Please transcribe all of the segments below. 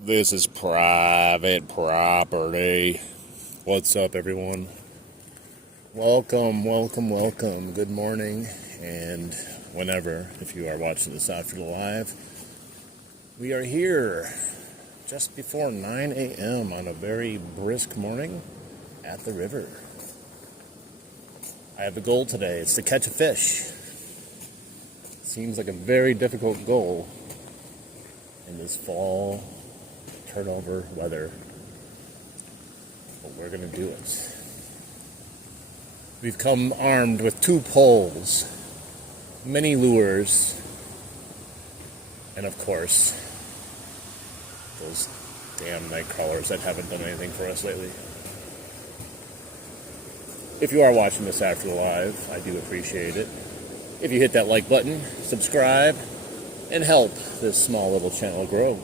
This is private property. What's up, everyone? Welcome. Good morning, and whenever, if you are watching this after the live, we are here just before 9 a.m. on a very brisk morning at the river. I have a goal today. It's to catch a fish. Seems like a very difficult goal in this fall turnover weather, but we're going to do it. We've come armed with 2 poles, many lures, and of course, those damn night crawlers that haven't done anything for us lately. If you are watching this after the live, I do appreciate it. If you hit that like button, subscribe, and help this small little channel grow.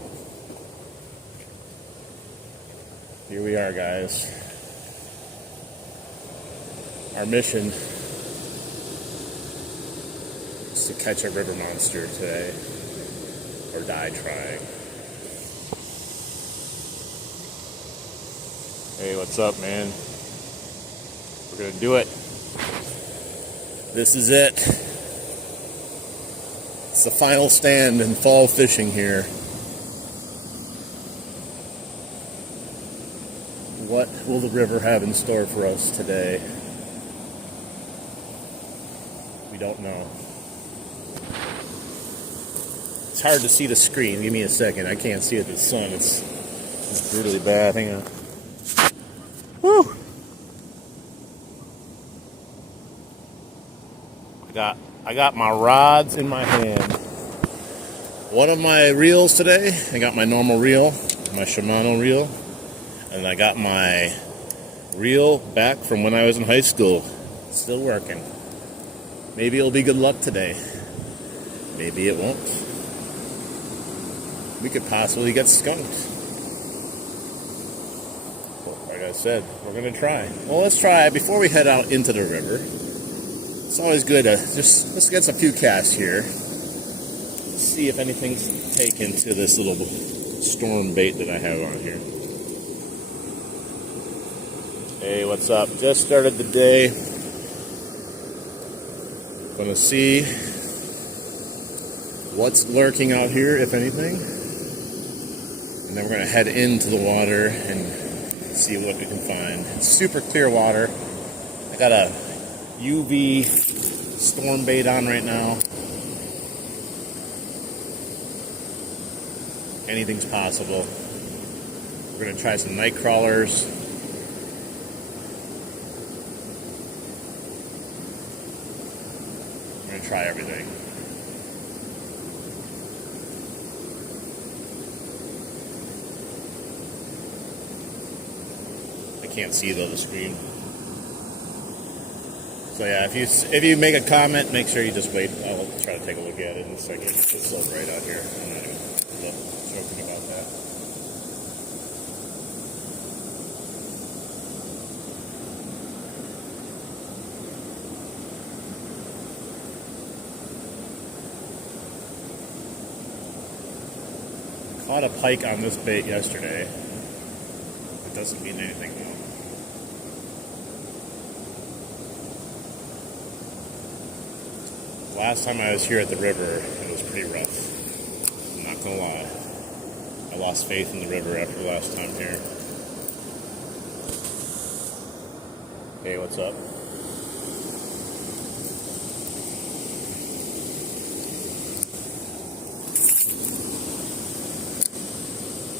Here we are, guys. Our mission is to catch a river monster today, or die trying. Hey, what's up, man? We're gonna do it. This is it. It's the final stand in fall fishing here. What will the river have in store for us today? We don't know. It's hard to see the screen. Give me a second. I can't see it. The sun it's brutally bad. Hang on. Woo! I got my rods in my hand. One of my reels today, I got my normal reel, my Shimano reel, and I got my reel back from when I was in high school. Still working. Maybe it'll be good luck today. Maybe it won't. We could possibly get skunked. But like I said, we're going to try. Well, let's try before we head out into the river. It's always good to let's get a few casts here. See if anything's taken to this little storm bait that I have on here. Hey, what's up? Just started the day. Gonna see what's lurking out here, if anything. And then we're gonna head into the water and see what we can find. It's super clear water. I got a UV storm bait on right now. Anything's possible. We're gonna try some night crawlers. We're gonna try everything. I can't see though the screen. So yeah, if you make a comment, make sure you just wait. I'll try to take a look at it in a second. It's so bright out here. I'm not even joking about that. Caught a pike on this bait yesterday. It doesn't mean anything though. Last time I was here at the river, it was pretty rough. I'm not gonna lie. I lost faith in the river after the last time here. Hey, what's up?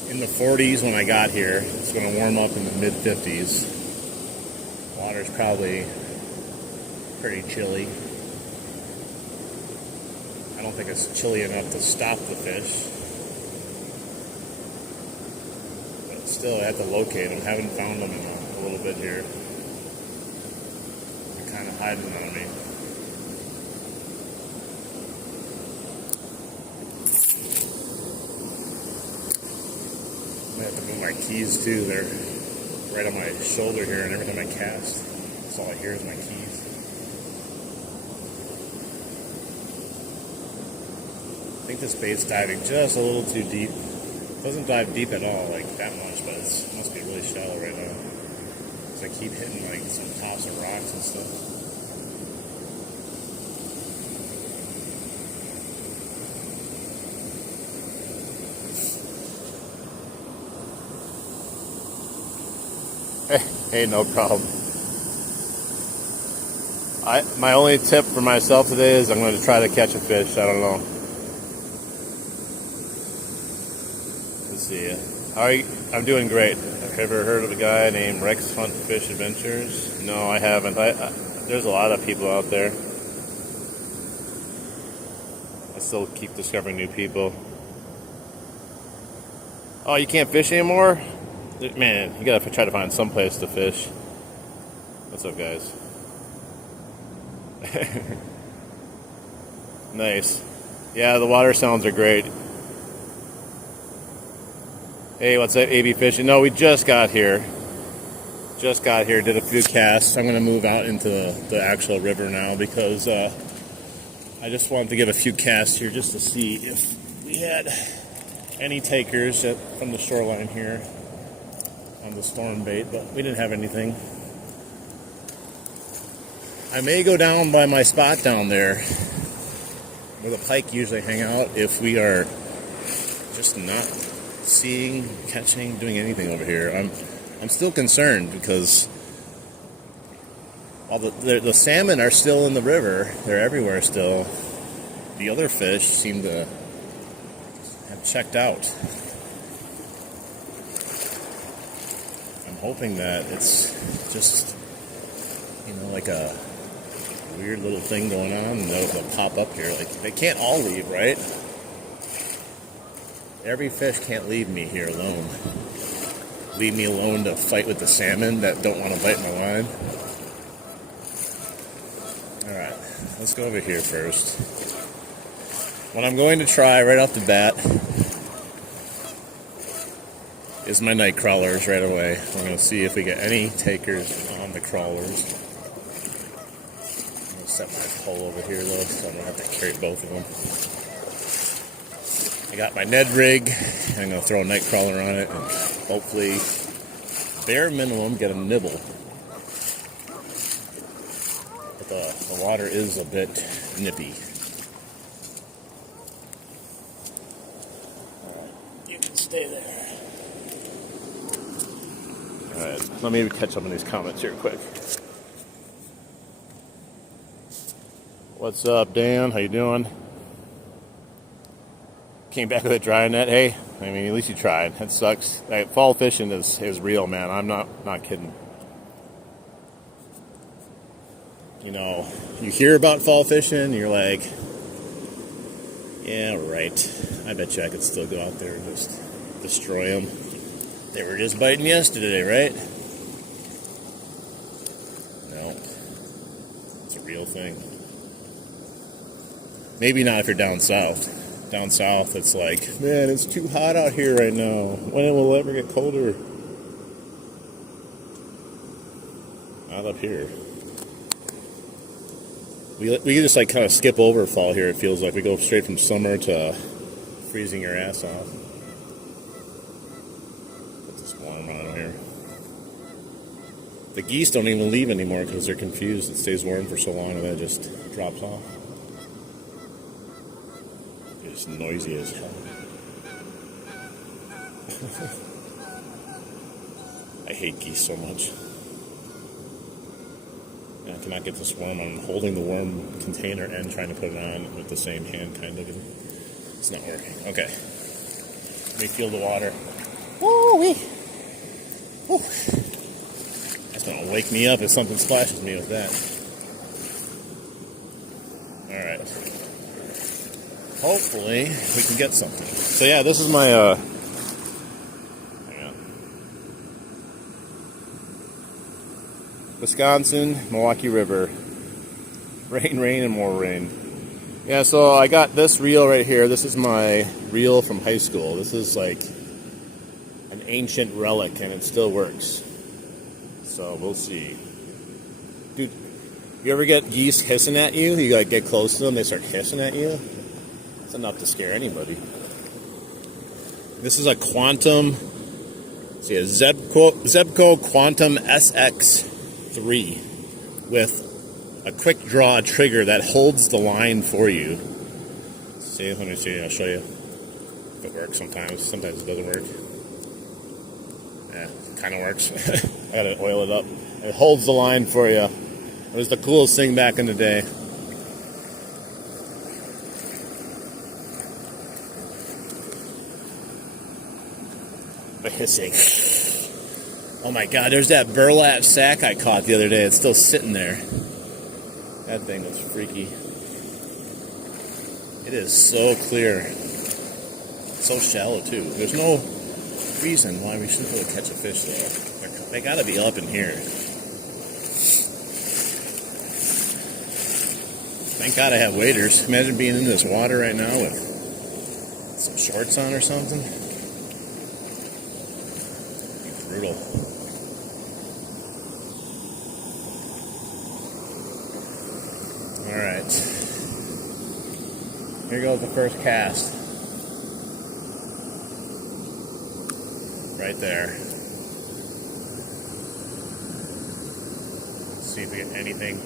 In the 40s when I got here. It's gonna warm up in the mid 50s. Water's probably pretty chilly. I don't think it's chilly enough to stop the fish. But still, I have to locate them. Haven't found them in a little bit here. They're kind of hiding on me. I have to move my keys too. They're right on my shoulder here, and every time I cast, that's all I hear is my keys. I think this bait's diving just a little too deep. Doesn't dive deep at all, like that much, but it must be really shallow right now. Because I keep hitting like some tops of rocks and stuff. Hey, no problem. My only tip for myself today is I'm going to try to catch a fish. I don't know. Let's see. How are you? I'm doing great. Have you ever heard of a guy named Rex Hunt Fish Adventures? No, I haven't. There's a lot of people out there. I still keep discovering new people. Oh, you can't fish anymore? Man, you gotta try to find some place to fish. What's up, guys? Nice. Yeah, the water sounds are great. Hey, what's up, AB Fishing? No, we just got here. Did a few casts. I'm gonna move out into the actual river now because I just wanted to give a few casts here just to see if we had any takers from the shoreline here on the storm bait, but we didn't have anything. I may go down by my spot down there where the pike usually hang out if we are just not seeing, catching, doing anything over here. I'm still concerned because while the salmon are still in the river, they're everywhere still, the other fish seem to have checked out. I'm hoping that it's just, like a weird little thing going on, and they'll pop up here. Like, they can't all leave, right? Every fish can't leave me here alone. Leave me alone to fight with the salmon that don't want to bite my line. Alright, let's go over here first. What I'm going to try right off the bat is my night crawlers right away. I'm going to see if we get any takers on the crawlers. I'm going to set my pole over here though, so I don't have to carry both of them. I got my Ned rig. I'm going to throw a night crawler on it and hopefully, bare minimum, get a nibble. But the water is a bit nippy. Alright, you can stay there. Alright, let me catch up on these comments here quick. What's up, Dan? How you doing? Came back with a dry net. Hey, I mean, at least you tried. It sucks. Fall fishing is real, man. I'm not kidding. You hear about fall fishing, and you're like, yeah, right. I bet you I could still go out there and just destroy them. They were just biting yesterday, right? No. It's a real thing. Maybe not if you're down south. Down south, it's like, man, it's too hot out here right now. When will it ever get colder? Not up here. We just like kind of skip over fall here. It feels like we go straight from summer to freezing your ass off. Put this worm on here. The geese don't even leave anymore because they're confused. It stays warm for so long and then it just drops off. It's noisy as hell. I hate geese so much. I cannot get this worm. I'm holding the worm container and trying to put it on with the same hand, kind of. It's not working. Okay. Let me feel the water. Woo-wee. Woo. That's going to wake me up if something splashes me with that. Alright. Hopefully, we can get something. So yeah, this is my, hang on. Wisconsin, Milwaukee River. Rain, rain, and more rain. Yeah, so I got this reel right here. This is my reel from high school. This is like an ancient relic, and it still works. So we'll see. Dude, you ever get geese hissing at you? You gotta get close to them, they start hissing at you. It's enough to scare anybody. This is a Quantum, see, a Zebco Quantum SX3 with a quick draw trigger that holds the line for you. See, let me see, I'll show you if it works sometimes. Sometimes it doesn't work. Yeah, it kind of works. I gotta oil it up. It holds the line for you. It was the coolest thing back in the day. But hissing. Oh my god, there's that burlap sack I caught the other day. It's still sitting there. That thing was freaky. It is so clear. So shallow too. There's no reason why we shouldn't be able to catch a fish though. They gotta be up in here. Thank God I have waders. Imagine being in this water right now with some shorts on or something. It'd be brutal. Alright. Here goes the first cast. Right there. Let's see if we get anything.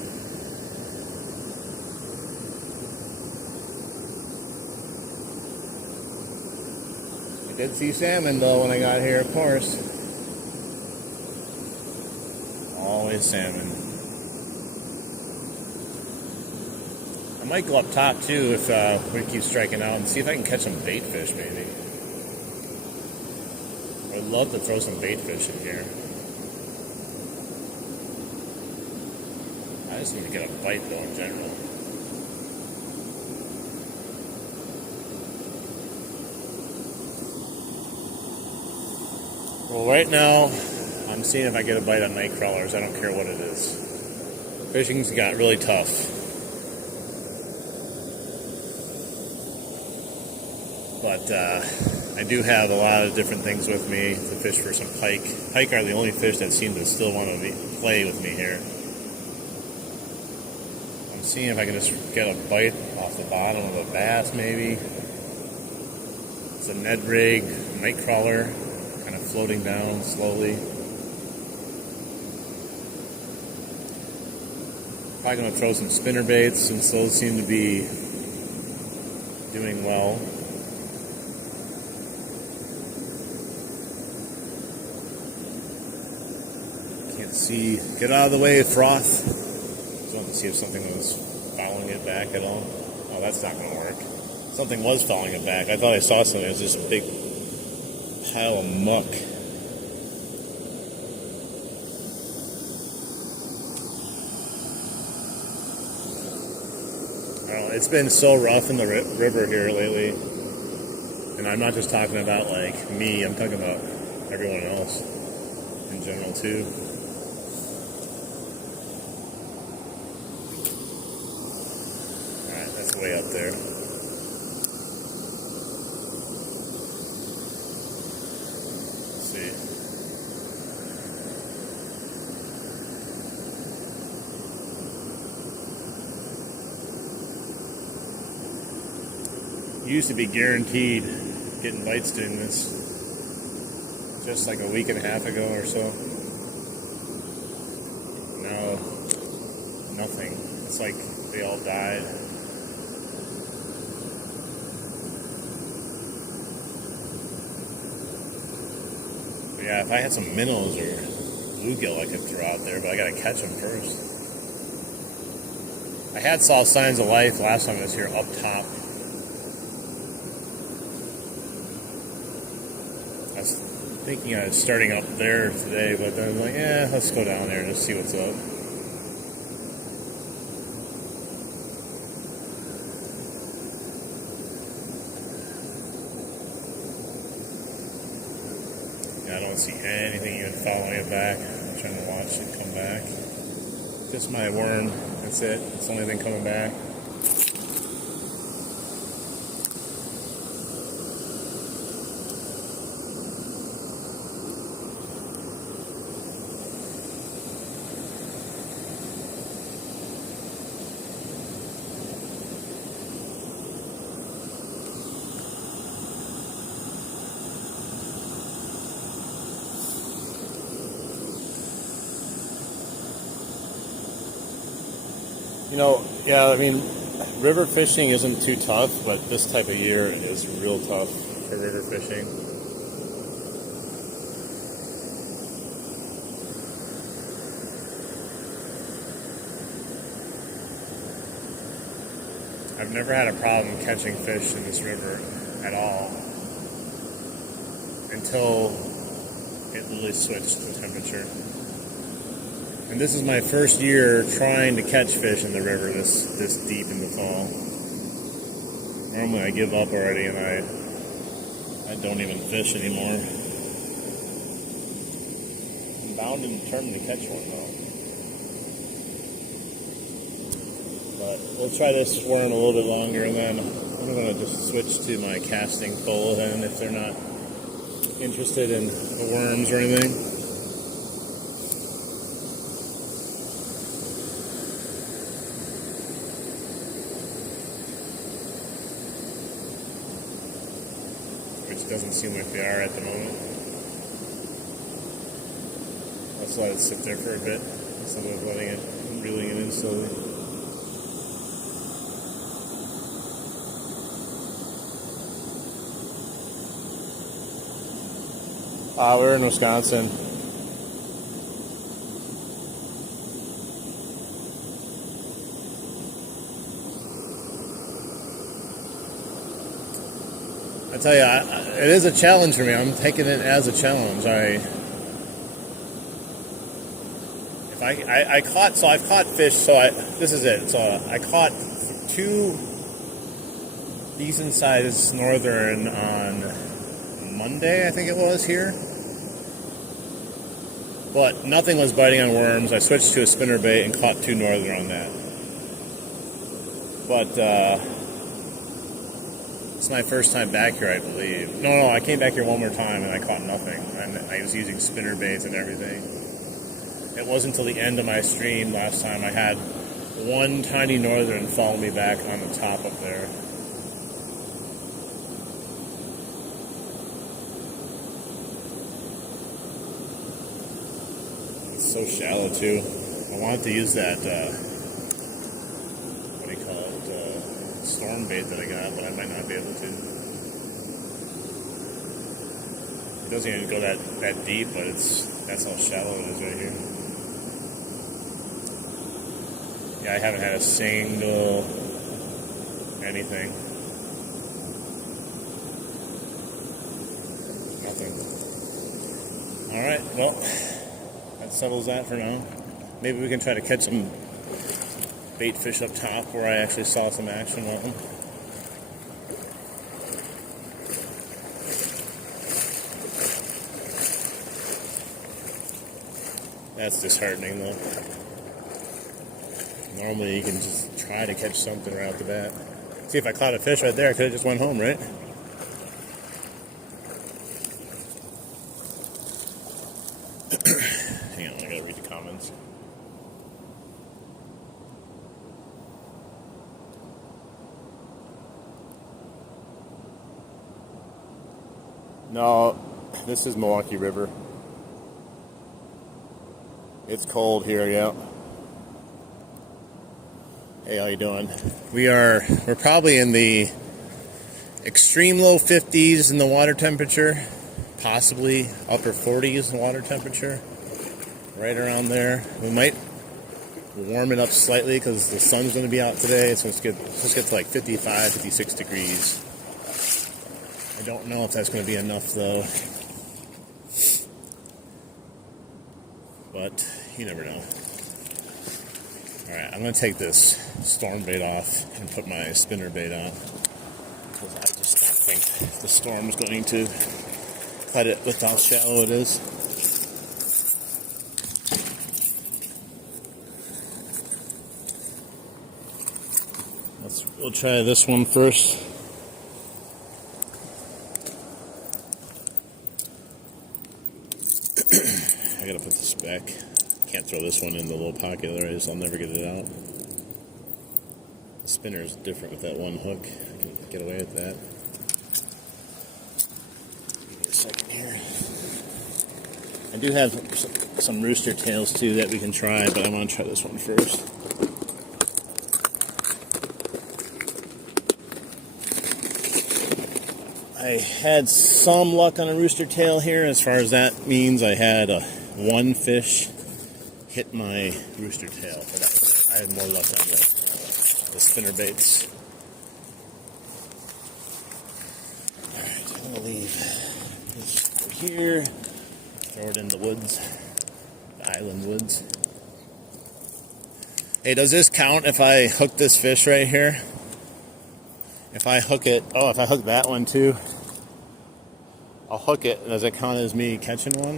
I did see salmon though when I got here, of course. Always salmon. I might go up top too if we keep striking out and see if I can catch some bait fish maybe. I'd love to throw some bait fish in here. I just need to get a bite though in general. Well, right now I'm seeing if I get a bite on night crawlers. I don't care what it is. Fishing's got really tough. But I do have a lot of different things with me to fish for some pike. Pike are the only fish that seem to still want to play with me here. I'm seeing if I can just get a bite off the bottom of a bass maybe. It's a Ned rig, night crawler, kind of floating down slowly. Probably going to throw some spinner baits since those seem to be doing well. See, get out of the way, froth. Just wanted to see if something was following it back at all. Oh, that's not going to work. Something was following it back. I thought I saw something. It was just a big pile of muck. Oh, it's been so rough in the river here lately. And I'm not just talking about, like, me. I'm talking about everyone else in general, too. Way up there. Let's see. You used to be guaranteed getting bites doing this just like a week and a half ago or so. Now, nothing. It's like they all died. Yeah, if I had some minnows or bluegill I could throw out there, but I gotta catch them first. I had saw signs of life last time I was here up top. I was thinking I was starting up there today, but then I was like, yeah, let's go down there and just see what's up. I don't see anything even following it back. I'm trying to watch it come back. Just my worm. That's it. It's the only thing coming back. You know, yeah, I mean, river fishing isn't too tough, but this type of year is real tough for river fishing. I've never had a problem catching fish in this river at all until it really switched the temperature. And this is my first year trying to catch fish in the river this deep in the fall. Normally I give up already and I don't even fish anymore. I'm bound and determined to catch one though. But we'll try this worm a little bit longer and then I'm going to just switch to my casting pole then if they're not interested in the worms or anything. Which doesn't seem like they are at the moment. Let's let it sit there for a bit instead of letting it, reeling it in slowly. We're in Wisconsin. I tell you, it is a challenge for me. I'm taking it as a challenge. I've caught fish. This is it. So I caught 2 decent sized northern on Monday, I think it was here. But nothing was biting on worms. I switched to a spinnerbait and caught 2 northern on that. But it's my first time back here, I believe. No, I came back here one more time and I caught nothing. And I was using spinnerbaits and everything. It wasn't until the end of my stream last time I had 1 tiny northern follow me back on the top up there. So shallow too. I wanted to use that what do you call it, storm bait that I got, but I might not be able to. It doesn't even go that deep, but that's how shallow it is right here. Yeah, I haven't had a single anything. Nothing. Alright, well, that settles that for now. Maybe we can try to catch some bait fish up top where I actually saw some action with them. That's disheartening though. Normally you can just try to catch something right off the bat. See, if I caught a fish right there, I could have just went home, right? Hang on, I gotta read the comments. No, this is Milwaukee River. It's cold here, yeah. Hey, how you doing? We're probably in the extreme low 50s in the water temperature, possibly upper 40s in water temperature, right around there. We might warm it up slightly because the sun's going to be out today. It's supposed to get to like 55, 56 degrees. I don't know if that's going to be enough though, but you never know. Alright, I'm going to take this storm bait off and put my spinner bait on, because I just don't think the storm is going to cut it with how shallow it is. We'll try this one first. I gotta put this back. Can't throw this one in the little pocket, otherwise I'll never get it out. The spinner is different with that one hook. I can get away with that. Give me a second here. I do have some rooster tails too that we can try, but I want to try this one first. I had some luck on a rooster tail here. As far as that means, I had one fish hit my rooster tail. But I had more luck on the spinner baits. Alright, I'm going to leave this over here. Throw it in the woods. The island woods. Hey, does this count if I hook this fish right here? If I hook it, if I hook that one too, I'll hook it. Does it count as me catching one?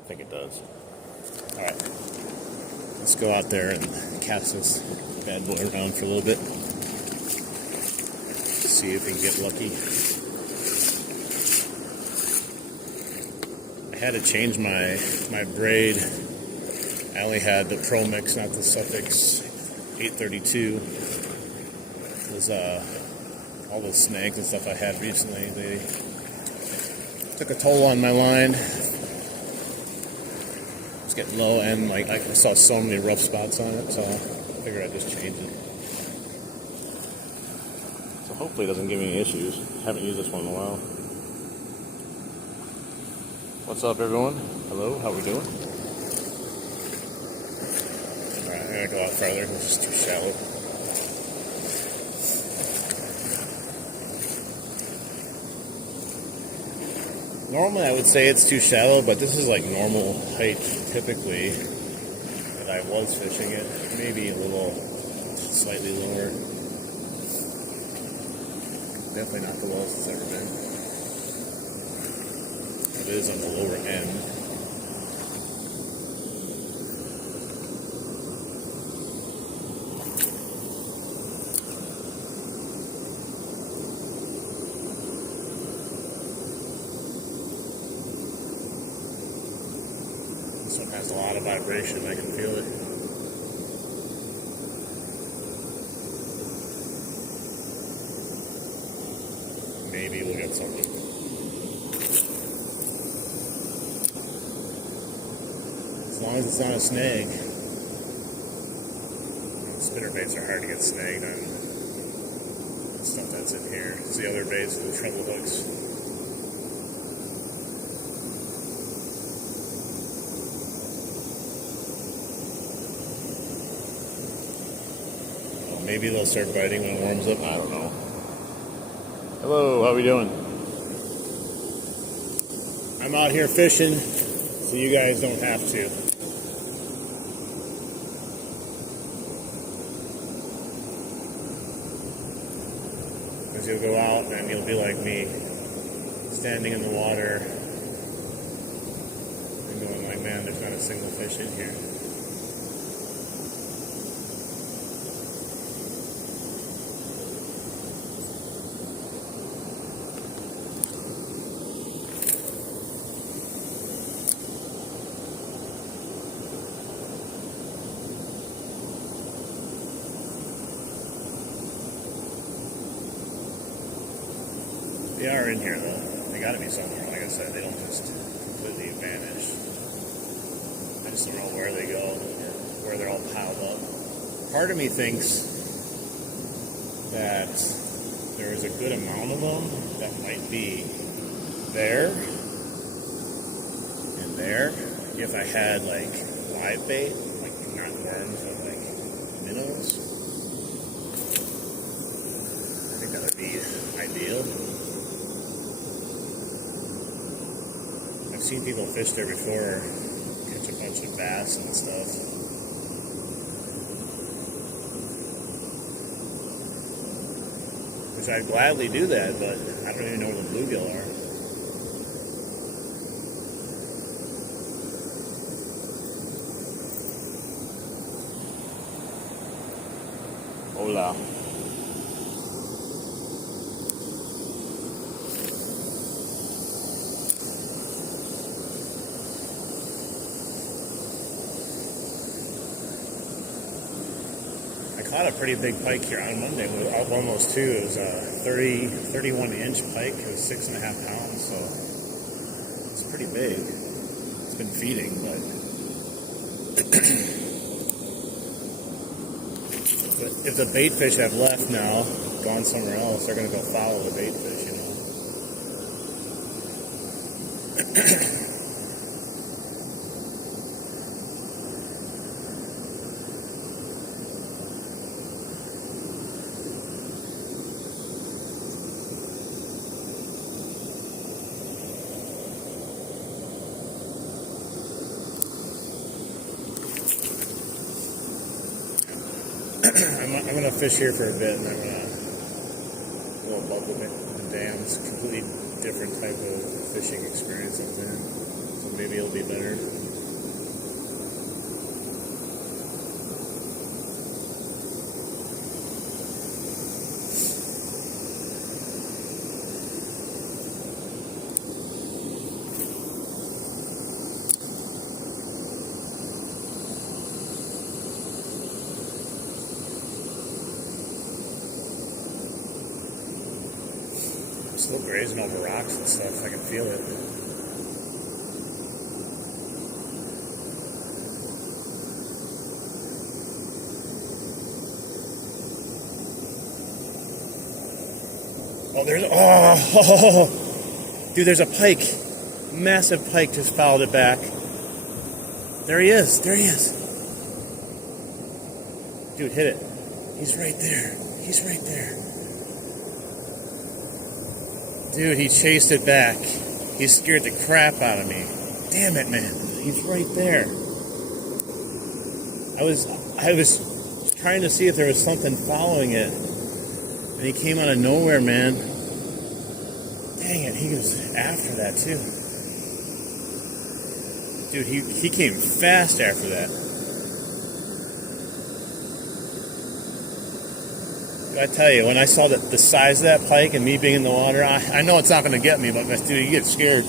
I think it does. Alright. Let's go out there and cast this bad boy around for a little bit. See if we can get lucky. I had to change my braid. I only had the Pro Mix, not the Suffix 832. Because all the snags and stuff I had recently, they took a toll on my line. It's getting low, and like I saw so many rough spots on it, so I figured I'd just change it. So hopefully it doesn't give me any issues. Haven't used this one in a while. What's up, everyone? Hello, how we doing? Alright, I'm gonna go out farther. It's just too shallow. Normally I would say it's too shallow, but this is like normal height typically that I was fishing it. Maybe a little slightly lower. Definitely not the lowest it's ever been. It is on the lower end. This one has a lot of vibration, I can feel it. Maybe we'll get something. As long as it's not a snag. Spinner baits are hard to get snagged on stuff that's in here. It's the other baits, the treble hooks. Well, maybe they'll start biting when it warms up. I don't know. Hello, how we doing? I'm out here fishing, so you guys don't have to. Because you'll go out and you'll be like me, standing in the water and going like, man, there's not a single fish in here. They are in here, though. They gotta be somewhere. Like I said, they don't just completely vanish. I just don't know where they go, or where they're all piled up. Part of me thinks that there's a good amount of them that might be there and there. If I had, like, live bait, like, not worms, but, like, minnows, I think that would be ideal. I've seen people fish there before, catch a bunch of bass and stuff. Which I'd gladly do that, but I don't even know where the bluegill are. Hola. I caught a pretty big pike here on Monday. It was almost two. It was a 31-inch pike. It was 6.5 pounds, so it's pretty big. It's been feeding, but But if the bait fish have left now, gone somewhere else, they're going to go follow the bait fish, you know. I'm going to fish here for a bit, and I'm going to go above the dams. Completely different type of fishing experience up there. So maybe it'll be better. Still grazing over rocks and stuff. I can feel it. Oh, dude, there's a pike. Massive pike just followed it back. There he is. There he is. Dude, hit it. He's right there. He's right there. Dude, he chased it back. He scared the crap out of me. Damn it, man. He's right there. I was trying to see if there was something following it. And he came out of nowhere, man. Dang it, he was after that too. Dude, he came fast after that. I tell you, when I saw the size of that pike and me being in the water, I know it's not going to get me, but dude, you get scared.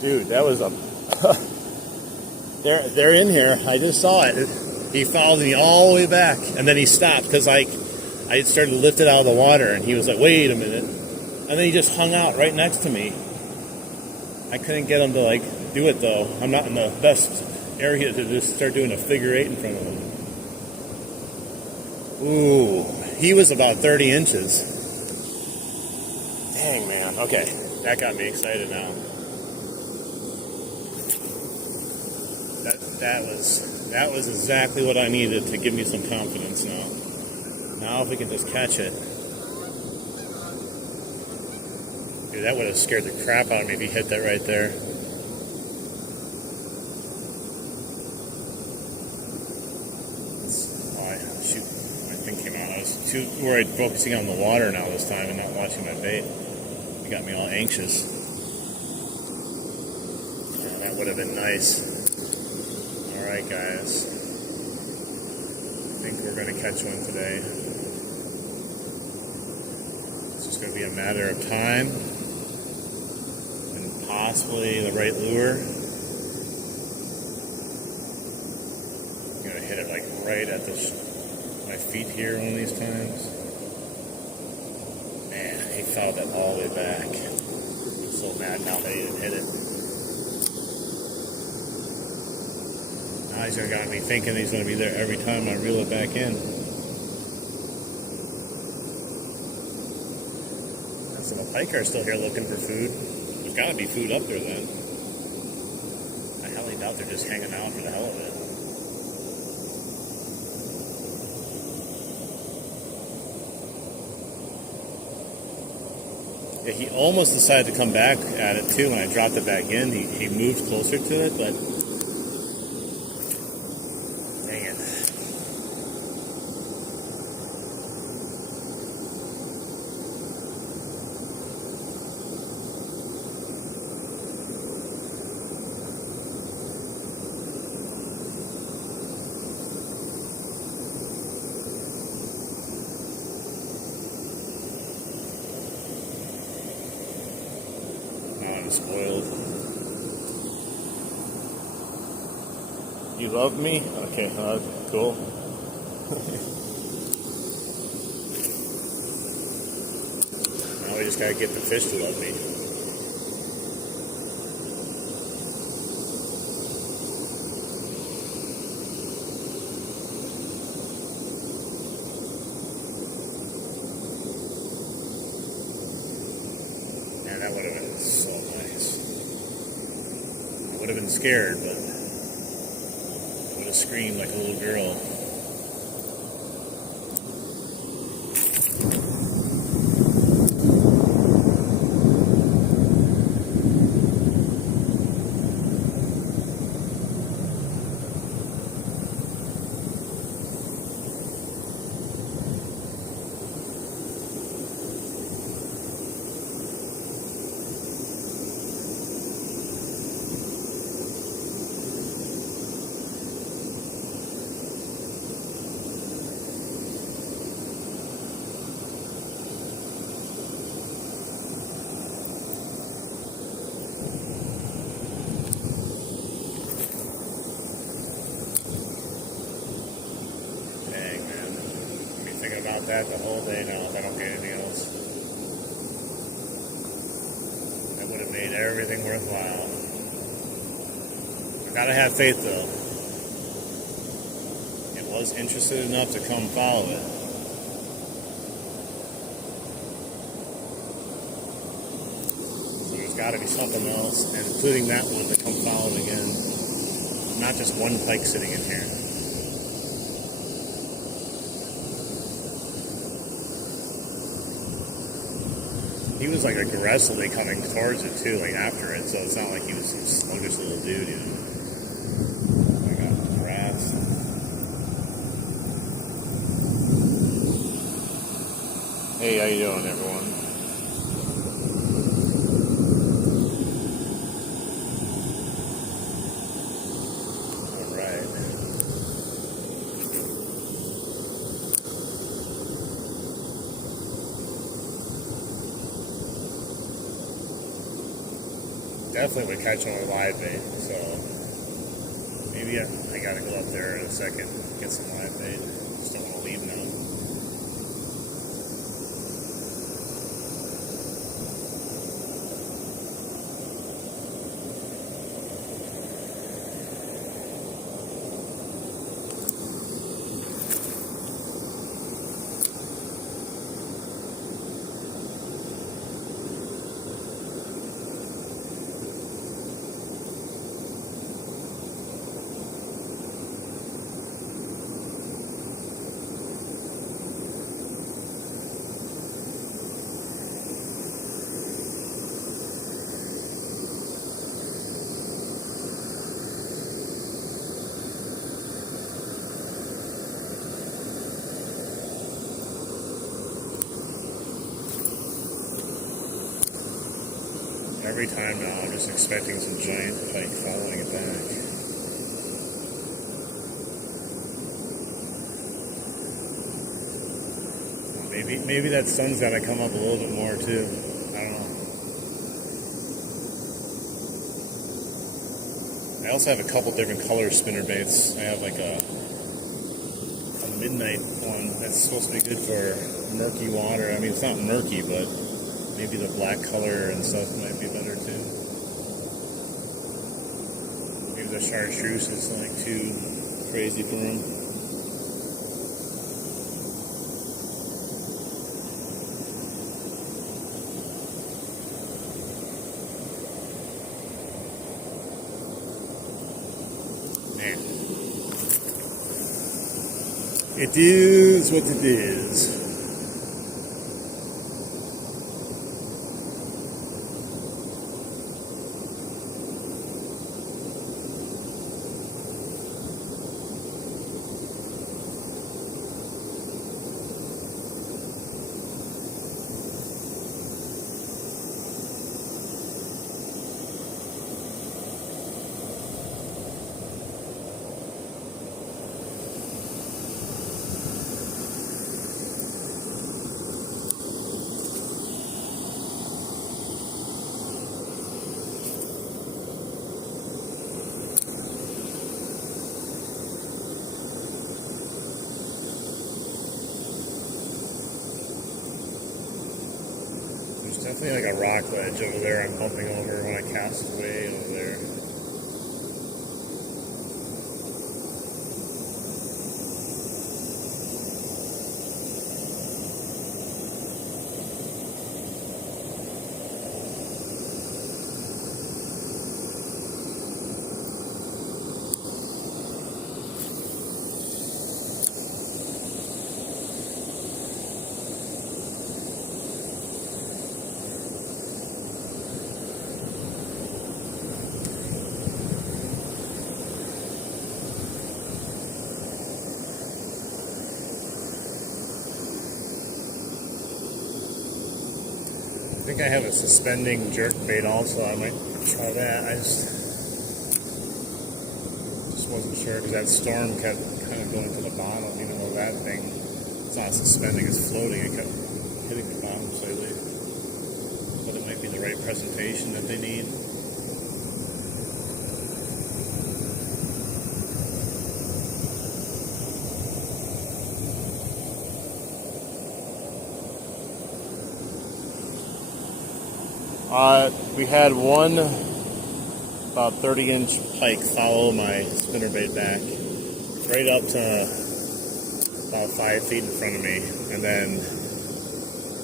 Dude, that was a... they're in here. I just saw it. He followed me all the way back, and then he stopped because I started to lift it out of the water, and he was like, wait a minute. And then he just hung out right next to me. I couldn't get him to, do it, though. I'm not in the best area to just start doing a figure eight in front of him. Ooh, he was about 30 inches. Dang, man. Okay, that got me excited now. That was exactly what I needed to give me some confidence now. Now if we can just catch it. Dude, that would have scared the crap out of me if he hit that right there. I was too worried focusing on the water now this time and not watching my bait. It got me all anxious. Oh, that would have been nice. Alright guys. I think we're going to catch one today. It's just going to be a matter of time and possibly the right lure. I'm going to hit it right at my feet here one of these times. Man, he followed that all the way back. I'm so mad now that he didn't hit it. Now he's gonna got me thinking he's gonna be there every time I reel it back in. So the pike are still here looking for food. There's gotta be food up there then. I highly doubt they're just hanging out for the hell of it. Yeah, he almost decided to come back at it too when I dropped it back in. He moved closer to it, but dang it. Spoiled. You love me? Okay, cool. Now we just gotta get the fish to love me. been scared, but I would have screamed like a little girl. About that the whole day now if I don't get anything else. That would have made everything worthwhile. I gotta have faith though. It was interested enough to come follow it. So there's gotta be something else, and including that one to come follow it again. Not just one pike sitting in here. He was like aggressively coming towards it too, like after it, so it's not like he was a sluggish little dude, you know. I got grass. Hey, how you doing, everyone? All right. Definitely would catch on with live bait, so maybe I gotta go up there in a second, get some live bait. Just don't want to leave now. Every time now, I'm just expecting some giant pike following it back. Maybe that sun's got to come up a little bit more too. I don't know. I also have a couple different color spinnerbaits. I have like a midnight one that's supposed to be good for murky water. I mean, it's not murky, but maybe the black color and stuff might be better too. Maybe the chartreuse is like too crazy for him. Man. It is what it is. Definitely like a rock ledge over there I'm bumping over when I cast way over there. think I have a suspending jerk bait also. I might try that. I just wasn't sure because that storm kept kind of going to the bottom, even though that thing, it's not suspending, it's floating. It kept hitting the bottom slightly. But it might be the right presentation that they need. We had one about 30-inch pike follow my spinnerbait back right up to about 5 feet in front of me, and then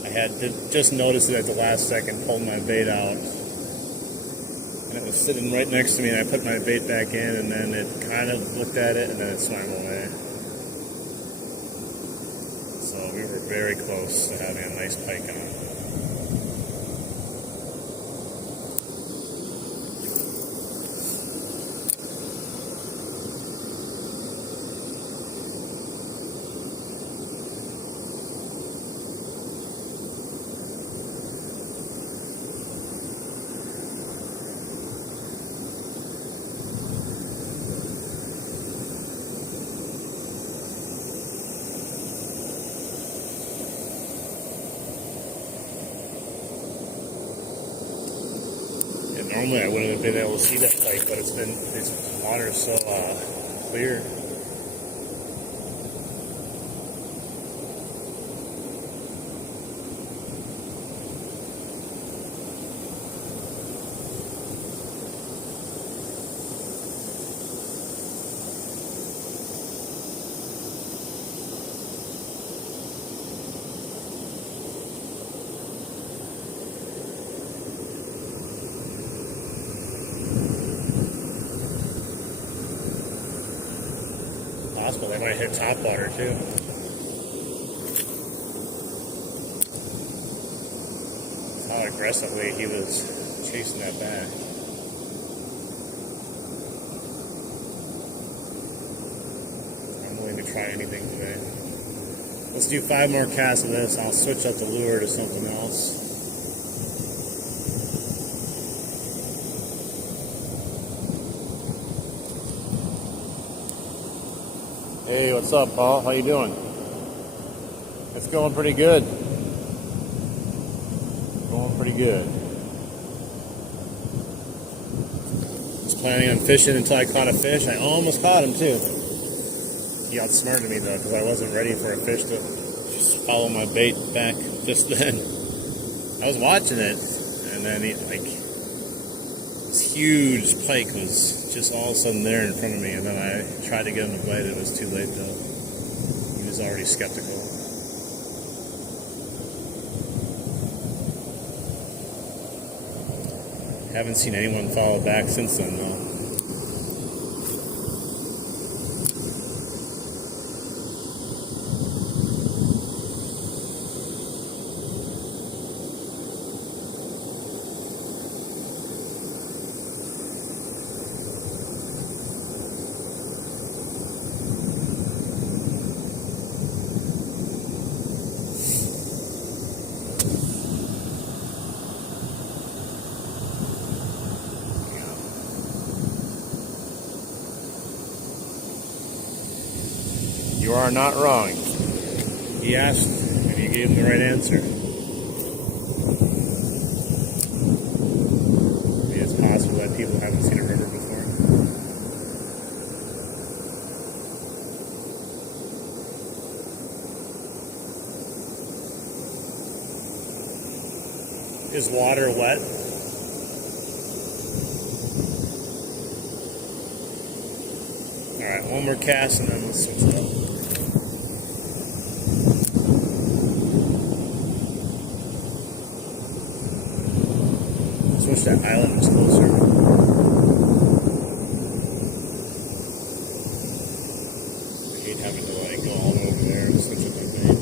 I had just noticed it at the last second, pulled my bait out, and it was sitting right next to me, and I put my bait back in, and then it kind of looked at it, and then it swam away. So we were very close to having a nice pike on. Normally I wouldn't have been able to see that pike, but this water is so clear. Possible they might hit top water too. How aggressively he was chasing that back. I'm willing to try anything today. Let's do 5 more casts of this. I'll switch up the lure to something else. Hey, what's up, Paul? How you doing? It's going pretty good. Going pretty good. Was planning on fishing until I caught a fish. I almost caught him too. He outsmarted me though, because I wasn't ready for a fish to just follow my bait back just then. I was watching it, and then this huge pike was just all of a sudden there in front of me, and then I tried to get him to bite. It was too late though. He was already skeptical. Haven't seen anyone follow back since then though. You are not wrong. He asked, and you gave him the right answer. Maybe it's possible that people haven't seen a river before. Is water wet? Alright, one more cast and then we'll switch it up. Wish that island was closer. I hate having to go all the way over there and switch up my bait.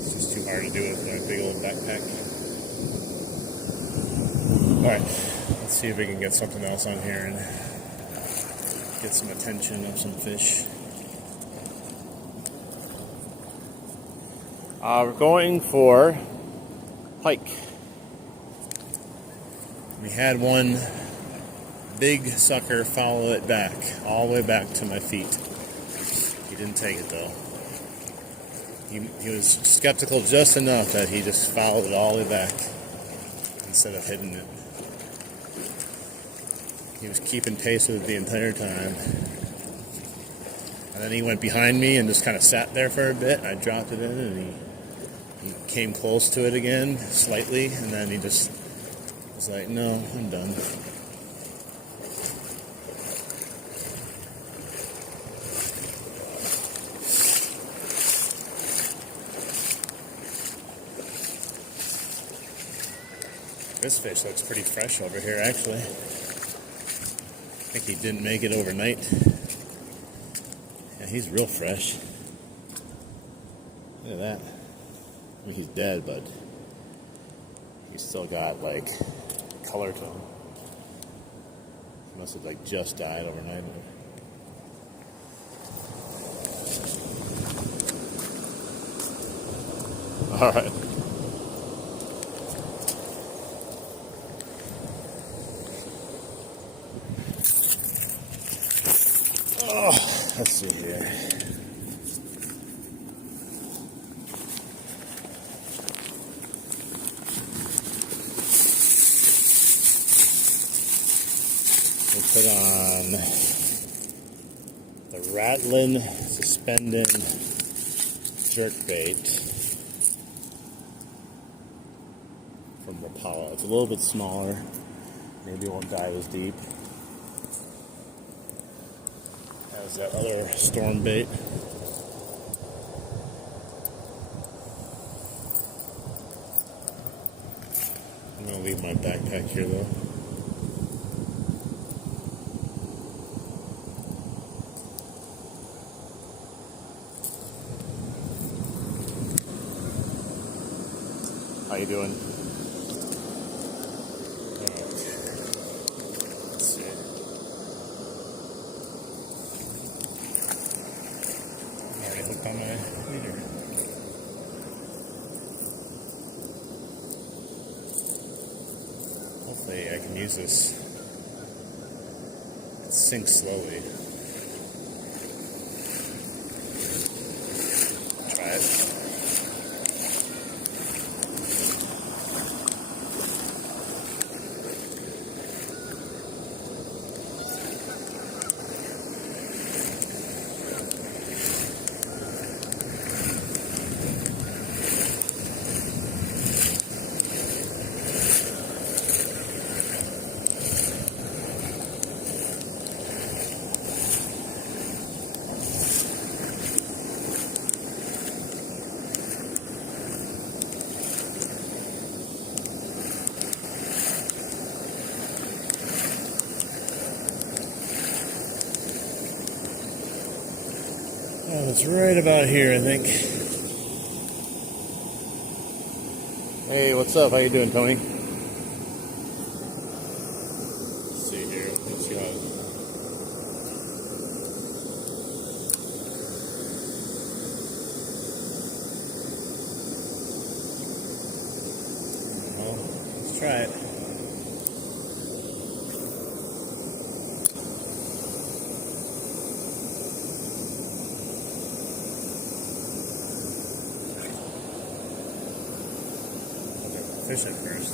It's just too hard to do with my big old backpack. Alright, let's see if we can get something else on here and get some attention of some fish. We're going for pike. We had one big sucker follow it back, all the way back to my feet. He didn't take it though. He was skeptical just enough that he just followed it all the way back instead of hitting it. He was keeping pace with it the entire time. And then he went behind me and just kind of sat there for a bit. I dropped it in and he came close to it again, slightly, and then he just was like, no, I'm done. This fish looks pretty fresh over here, actually. I think he didn't make it overnight. Yeah, he's real fresh. Look at that. I mean, he's dead, but he's still got, like, color to him. He must have, like, just died overnight. All right. Oh, let's see here. We'll put on the Rattling Suspended Jerkbait from Rapala. It's a little bit smaller. Maybe it won't dive as deep as that other storm bait. I'm gonna leave my backpack here though. How you doing? Let's see. Already hooked on my leader. Hopefully I can use this. It sinks slowly. Try it. Oh, it's right about here, I think. Hey, what's up? How you doing, Tony? Let's see here. Let's see how. Well, let's try it. Fish it first.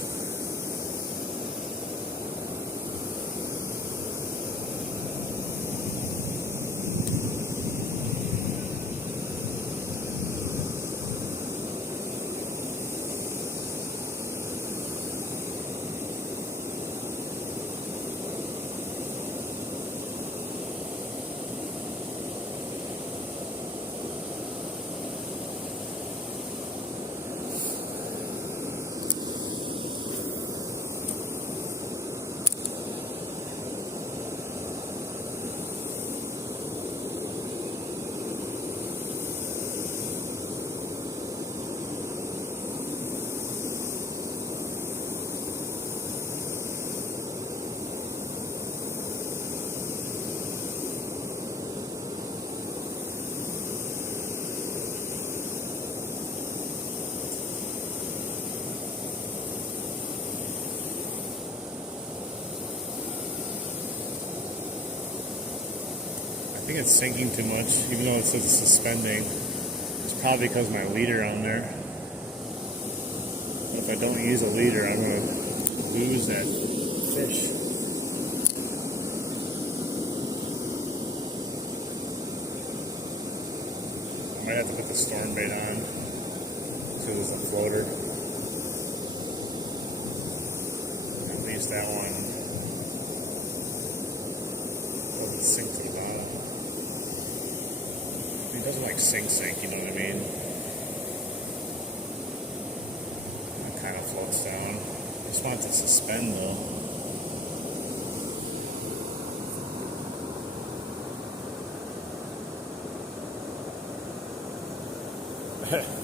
think it's sinking too much, even though it says it's suspending. It's probably because of my leader on there. But if I don't use a leader, I'm going to lose that fish. I might have to put the storm bait on so there's a floater. At least that one doesn't sink to the bottom. It doesn't like sink, you know what I mean? It kind of floats down. Just want to suspend though.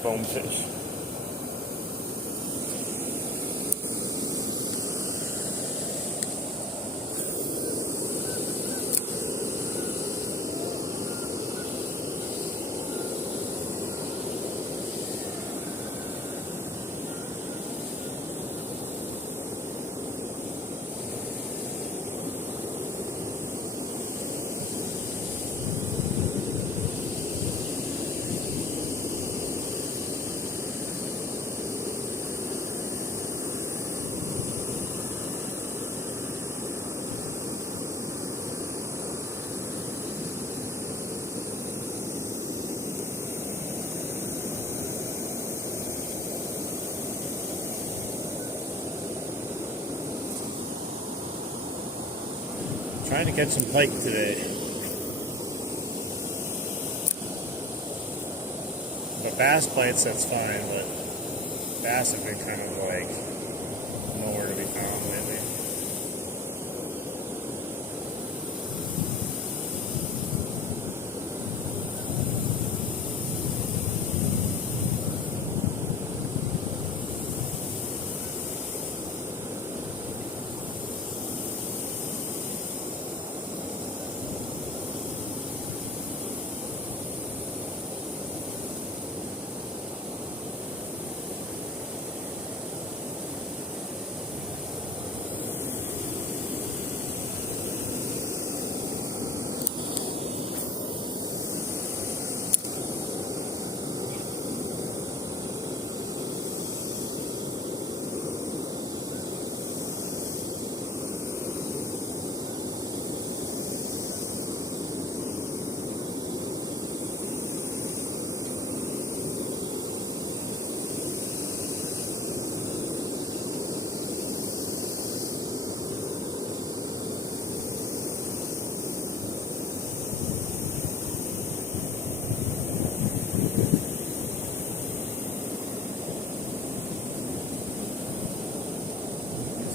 Foam fish. Trying to catch some pike today. But bass bites, that's fine, but bass have been kind of like nowhere to be found lately.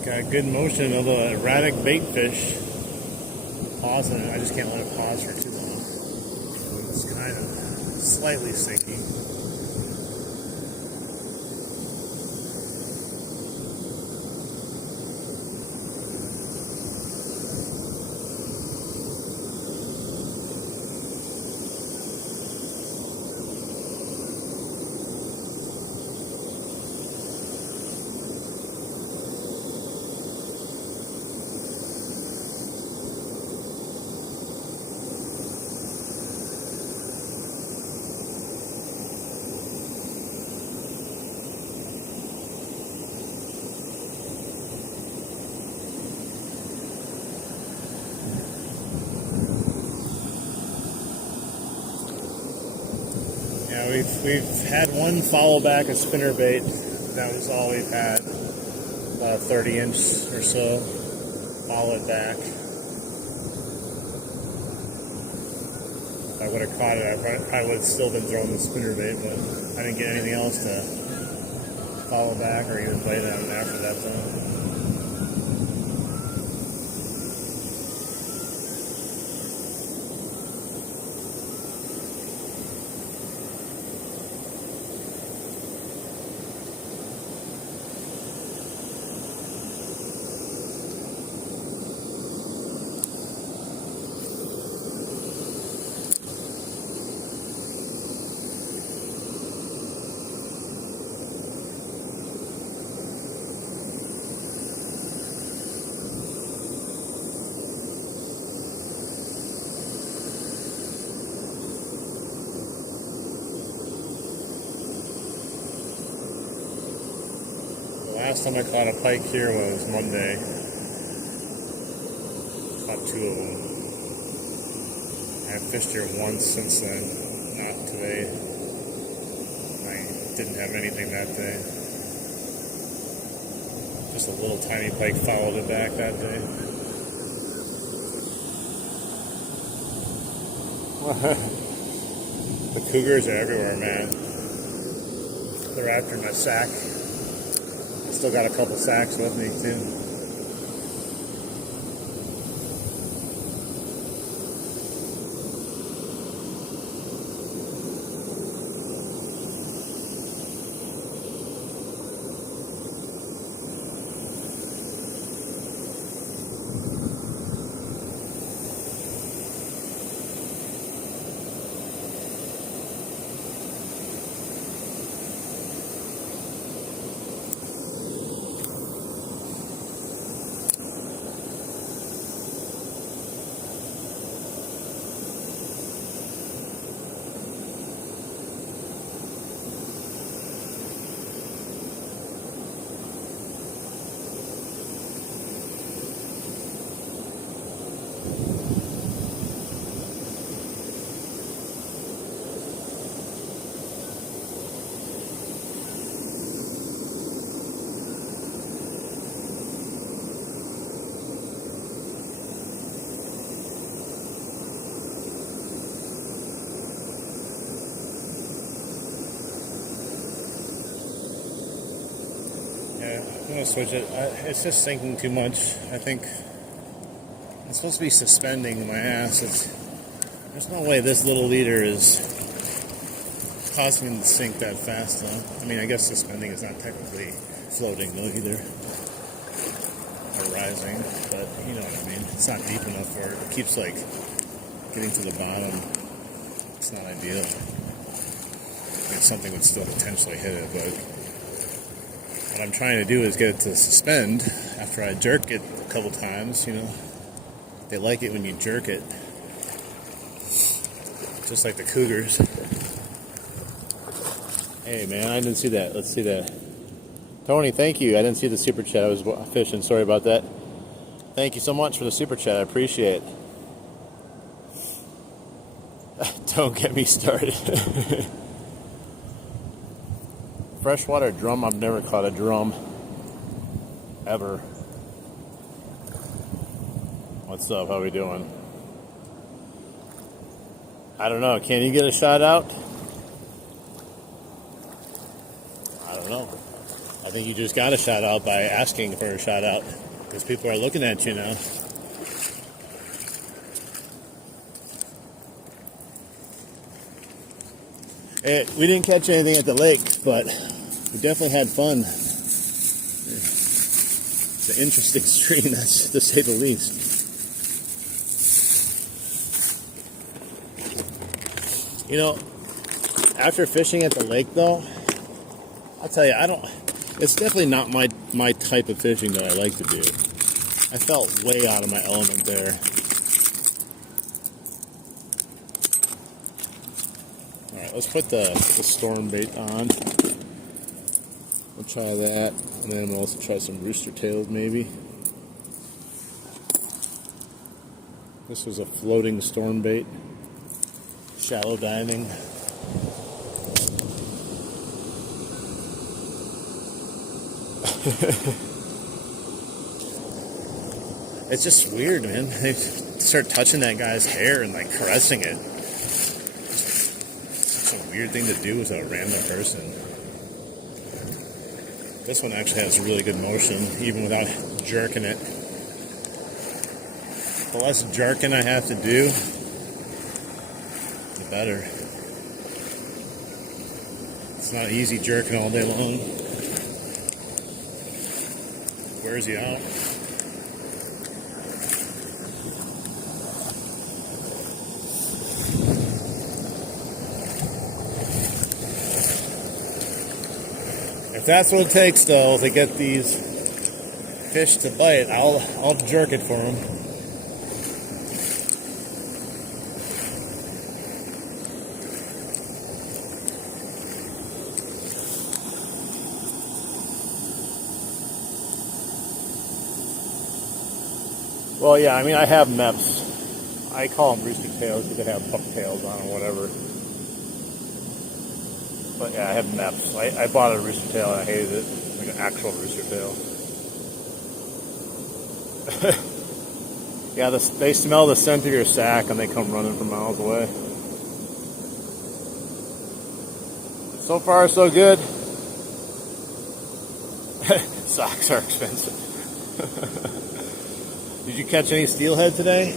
Got good motion of the erratic bait fish. Pausing it, I just can't let it pause for too long. It's kind of slightly sinking. Yeah, we've had one follow back a spinnerbait. That was all we've had. About 30-inch or so. Follow it back. If I would have caught it, I probably would have still been throwing the spinnerbait, but I didn't get anything else to follow back or even bite on after that though. Last time I caught a pike here was Monday. Caught 2 of them. I've fished here once since then, not today. I didn't have anything that day. Just a little tiny pike followed it back that day. The cougars are everywhere, man. They're after my sack. I still got a couple sacks with me too. I'm going to switch it. It's just sinking too much. I think it's supposed to be suspending my ass. There's no way this little leader is causing it to sink that fast, though. I mean, I guess suspending is not technically floating, though, either. Or rising, but you know what I mean. It's not deep enough where it keeps, like, getting to the bottom. It's not ideal. I mean, something would still potentially hit it, but what I'm trying to do is get it to suspend after I jerk it a couple times, you know. They like it when you jerk it. Just like the cougars. Hey man, I didn't see that. Let's see that. Tony, thank you. I didn't see the super chat. I was fishing. Sorry about that. Thank you so much for the super chat. I appreciate it. Don't get me started. Freshwater drum, I've never caught a drum. Ever. What's up? How we doing? I don't know. Can you get a shot out? I don't know. I think you just got a shout out by asking for a shout out. Because people are looking at you now. We didn't catch anything at the lake, but we definitely had fun. It's an interesting stream, that's to say the least. You know, after fishing at the lake, though, I'll tell you, it's definitely not my type of fishing that I like to do. I felt way out of my element there. Alright, let's put the storm bait on. We'll try that, and then we'll also try some rooster tails maybe. This was a floating storm bait. Shallow diving. It's just weird, man. They start touching that guy's hair and like caressing it. Such a weird thing to do with a random person. This one actually has really good motion, even without jerking it. The less jerking I have to do, the better. It's not easy jerking all day long. Where's he out? If that's what it takes, though, to get these fish to bite, I'll jerk it for them. Well, yeah, I mean, I have Meps. I call them rooster tails because they have pup tails on or whatever. But yeah, I have Meps. I bought a rooster tail and I hated it. Like an actual rooster tail. Yeah, they smell the scent of your sack and they come running from miles away. So far, so good. Socks are expensive. Did you catch any steelhead today?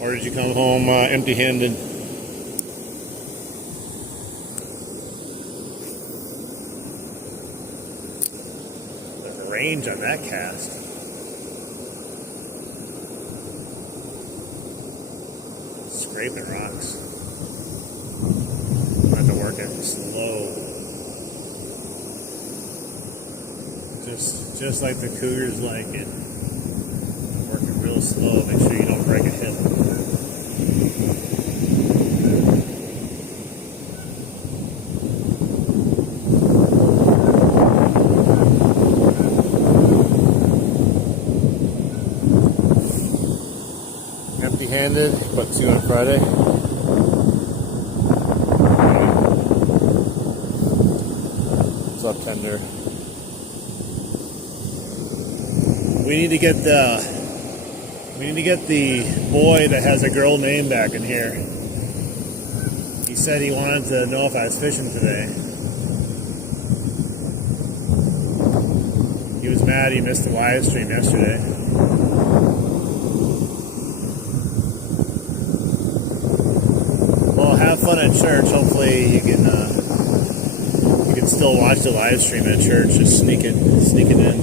Or did you come home empty-handed? There's a range on that cast. Scraping rocks. I have to work it slow. Just like the cougars like it. Work it real slow, make sure you don't break a hip. Empty-handed, but 2 on Friday. What's up, Tender? We need to get the boy that has a girl name back in here. He said he wanted to know if I was fishing today. He was mad he missed the live stream yesterday. Well, have fun at church. Hopefully you can still watch the live stream at church. Just sneak it in.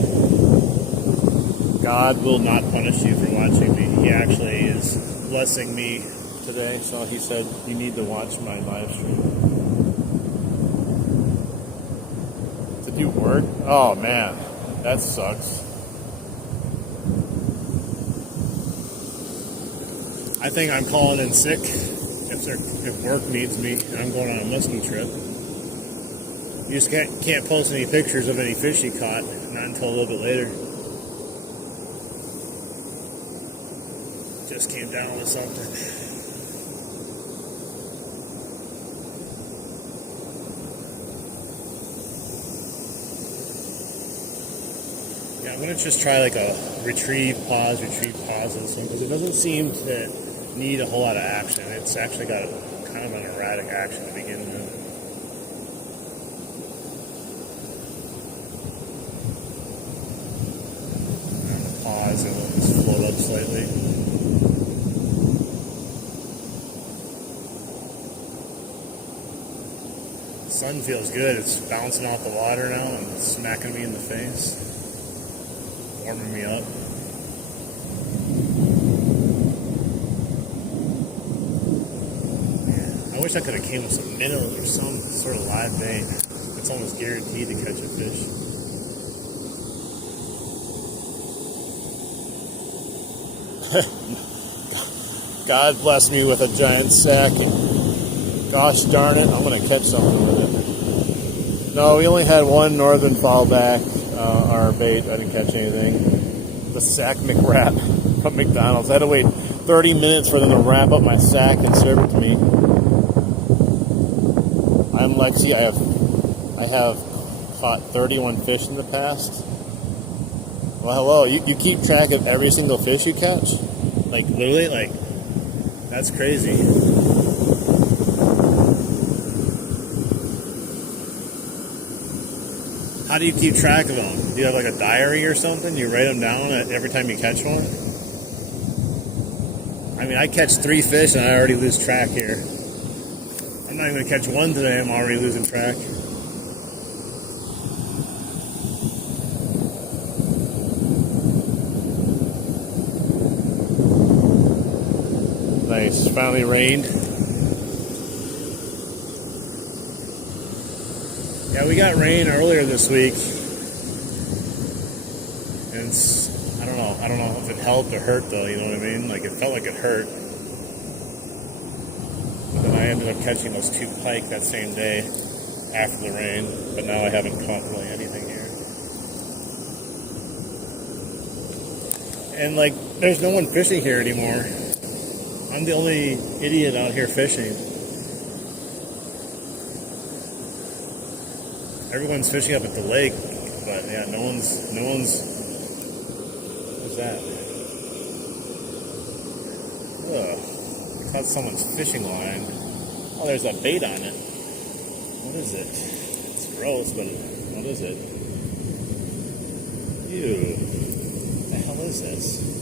God will not punish you for watching me. He actually is blessing me today, so he said you need to watch my live stream. Did you work? Oh man, that sucks. I think I'm calling in sick if work needs me and I'm going on a muskie trip. You just can't post any pictures of any fish you caught, not until a little bit later. Just came down with something. Yeah, I'm gonna just try like a retrieve, pause this one because it doesn't seem to need a whole lot of action. It's actually got kind of an erratic action to begin with. Pause and it'll just float up slightly. The sun feels good. It's bouncing off the water now and smacking me in the face, warming me up. I wish I could have came with some minnows or some sort of live bait. It's almost guaranteed to catch a fish. God bless me with a giant sack, and gosh darn it, I'm going to catch something with it. No, we only had one northern fallback, our bait. I didn't catch anything. The sack McWrap from McDonald's. I had to wait 30 minutes for them to wrap up my sack and serve it to me. I'm Lexi. I have caught 31 fish in the past. Well, hello. You keep track of every single fish you catch? Like, literally, like, that's crazy. How do you keep track of them? Do you have like a diary or something? You write them down every time you catch one? I mean, I catch 3 fish and I already lose track here. I'm not even going to catch one today. I'm already losing track. Nice. Finally rained. Yeah, we got rain earlier this week. And I don't know if it helped or hurt though, you know what I mean? Like, it felt like it hurt. But then I ended up catching those 2 pike that same day after the rain. But now I haven't caught really anything here. And like, There's no one fishing here anymore. I'm the only idiot out here fishing. Everyone's fishing up at the lake, but yeah, no one's. What's that? Ugh. I caught someone's fishing line. Oh, there's a bait on it. What is it? It's gross, but what is it? Ew. What the hell is this?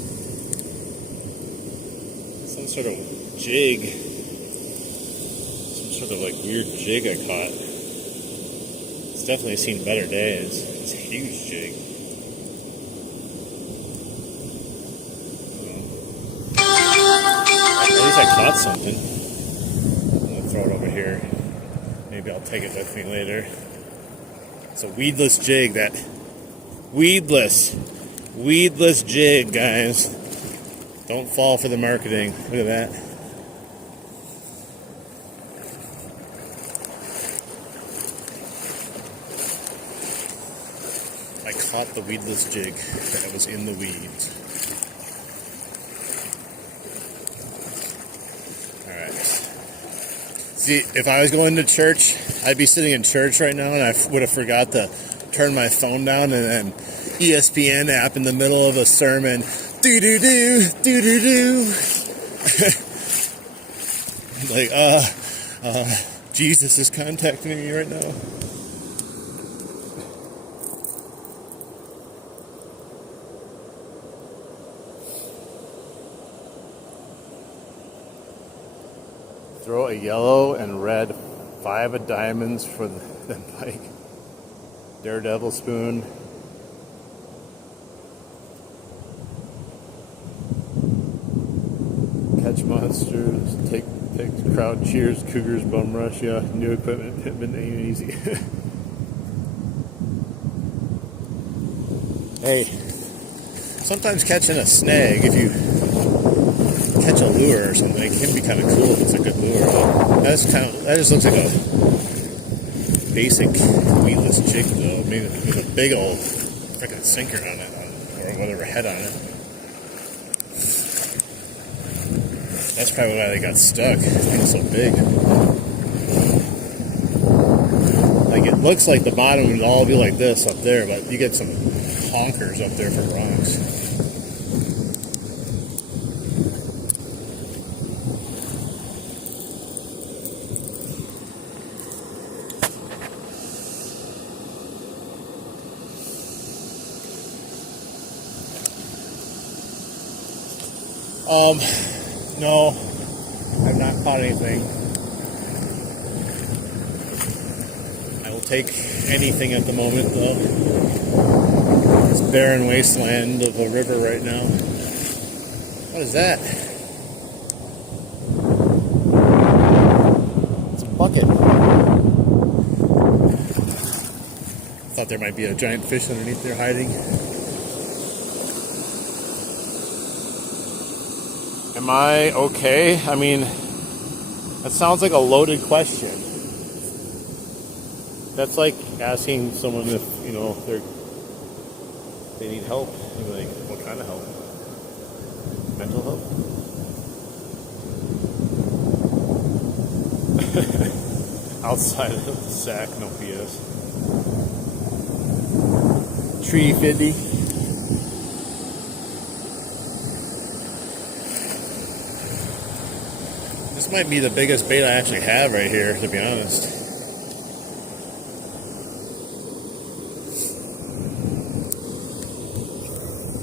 Some sort of jig. Some sort of like weird jig I caught. It's definitely seen better days. It's a huge jig. At least I caught something. I'm gonna throw it over here. Maybe I'll take it with me later. It's a weedless jig. That weedless jig, guys. Don't fall for the marketing. Look at that. I caught the weedless jig that was in the weeds. Alright. See, if I was going to church, I'd be sitting in church right now and I would have forgot to turn my phone down and then ESPN app in the middle of a sermon. Do-do-do, do-do-do. Like, Jesus is contacting me right now. Throw a yellow and red 5 of diamonds for the pike. Daredevil spoon. Catch monsters, take crowd cheers, cougars, bum rush, yeah, new equipment, Pittman ain't easy. Hey, sometimes catching a snag, if you catch a lure or something, it can be kind of cool if it's a good lure. That just looks like a basic weedless jig though. Maybe there's a big old freaking sinker on it, or whatever head on it. That's probably why they got stuck. It's so big. Like it looks like the bottom would all be like this up there, but you get some honkers up there for rocks. No, I've not caught anything. I will take anything at the moment, though. This barren wasteland of a river right now. What is that? It's a bucket. Thought there might be a giant fish underneath there hiding. Am I okay? I mean, that sounds like a loaded question. That's like asking someone if, they need help. You're like, what kind of help? Mental help? Outside of the sack, no PS. Tree 50. This might be the biggest bait I actually have right here, to be honest.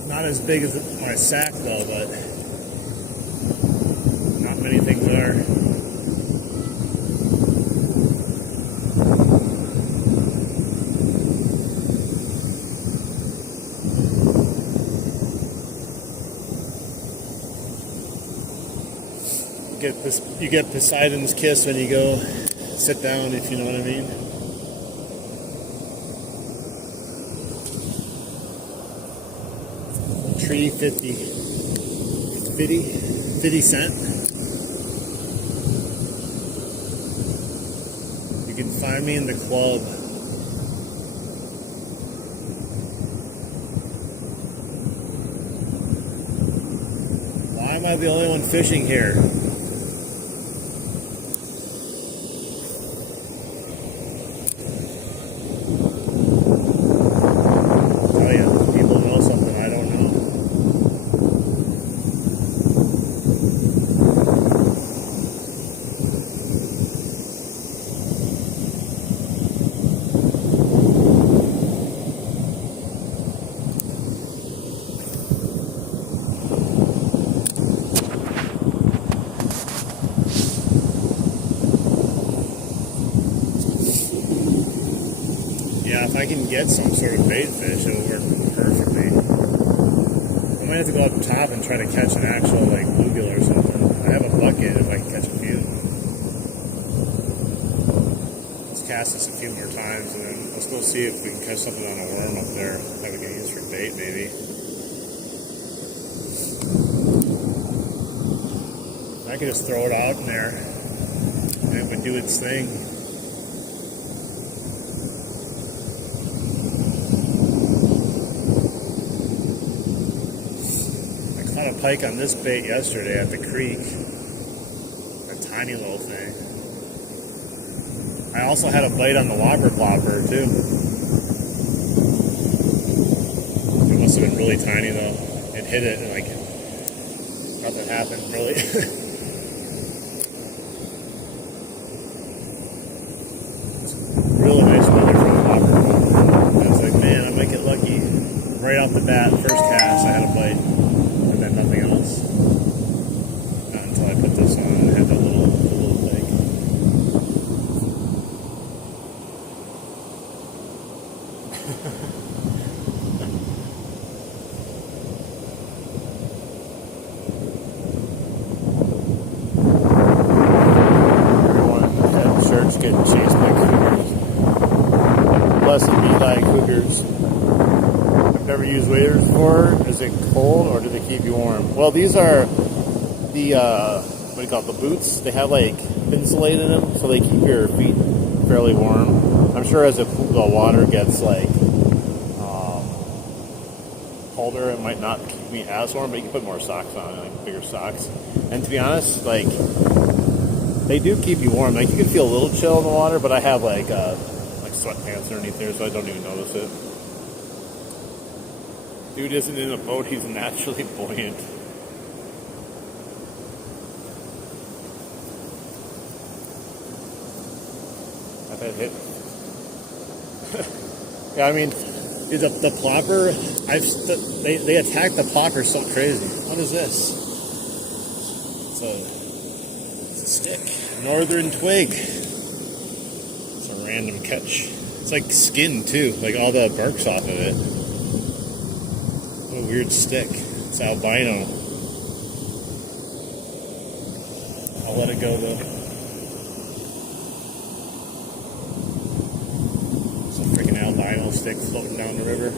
Not as big as my sack though, but not many things are. You get Poseidon's kiss when you go sit down, if you know what I mean. Tree 50 cent. You can find me in the club. am I the only one fishing here? Oh yeah, people know something I don't know. Yeah, if I can get some sort of bait fish, it'll work perfectly. I might have to go up top and try to catch an actual like bluegill or something. I have a bucket if I can catch a few. Let's cast this a few more times and then let's go see if we can catch something on a worm up there that we can use for bait maybe. I could just throw it out in there and it would do its thing. A pike on this bait yesterday at the creek. A tiny little thing. I also had a bite on the whopper plopper too. It must have been really tiny though. It hit it and like nothing happened really. It's really nice weather for the whopper plopper. I was like, man, I might get lucky. Right off the bat, first cast, I had a bite. And nothing else. Not until I put this on and had the little thing. Everyone at church getting chased by cougars. Blessed be thy cougars. Never used waders before. Is it cold or do they keep you warm? Well, these are the what do you call it? The boots. They have like insulate in them, so they keep your feet fairly warm. I'm sure as the water gets like colder, it might not keep me as warm, but you can put more socks on, like bigger socks. And to be honest, like they do keep you warm. Like you can feel a little chill in the water, but I have like sweatpants underneath there, so I don't even notice it. Dude isn't in a boat, he's naturally buoyant. I've had hit. Yeah, I mean, the plopper, they attack the plopper so crazy. What is this? It's a stick. Northern twig. It's a random catch. It's like skin too, like all the bark's off of it. What a weird stick. It's albino. I'll let it go though. It's a freaking albino stick floating down the river.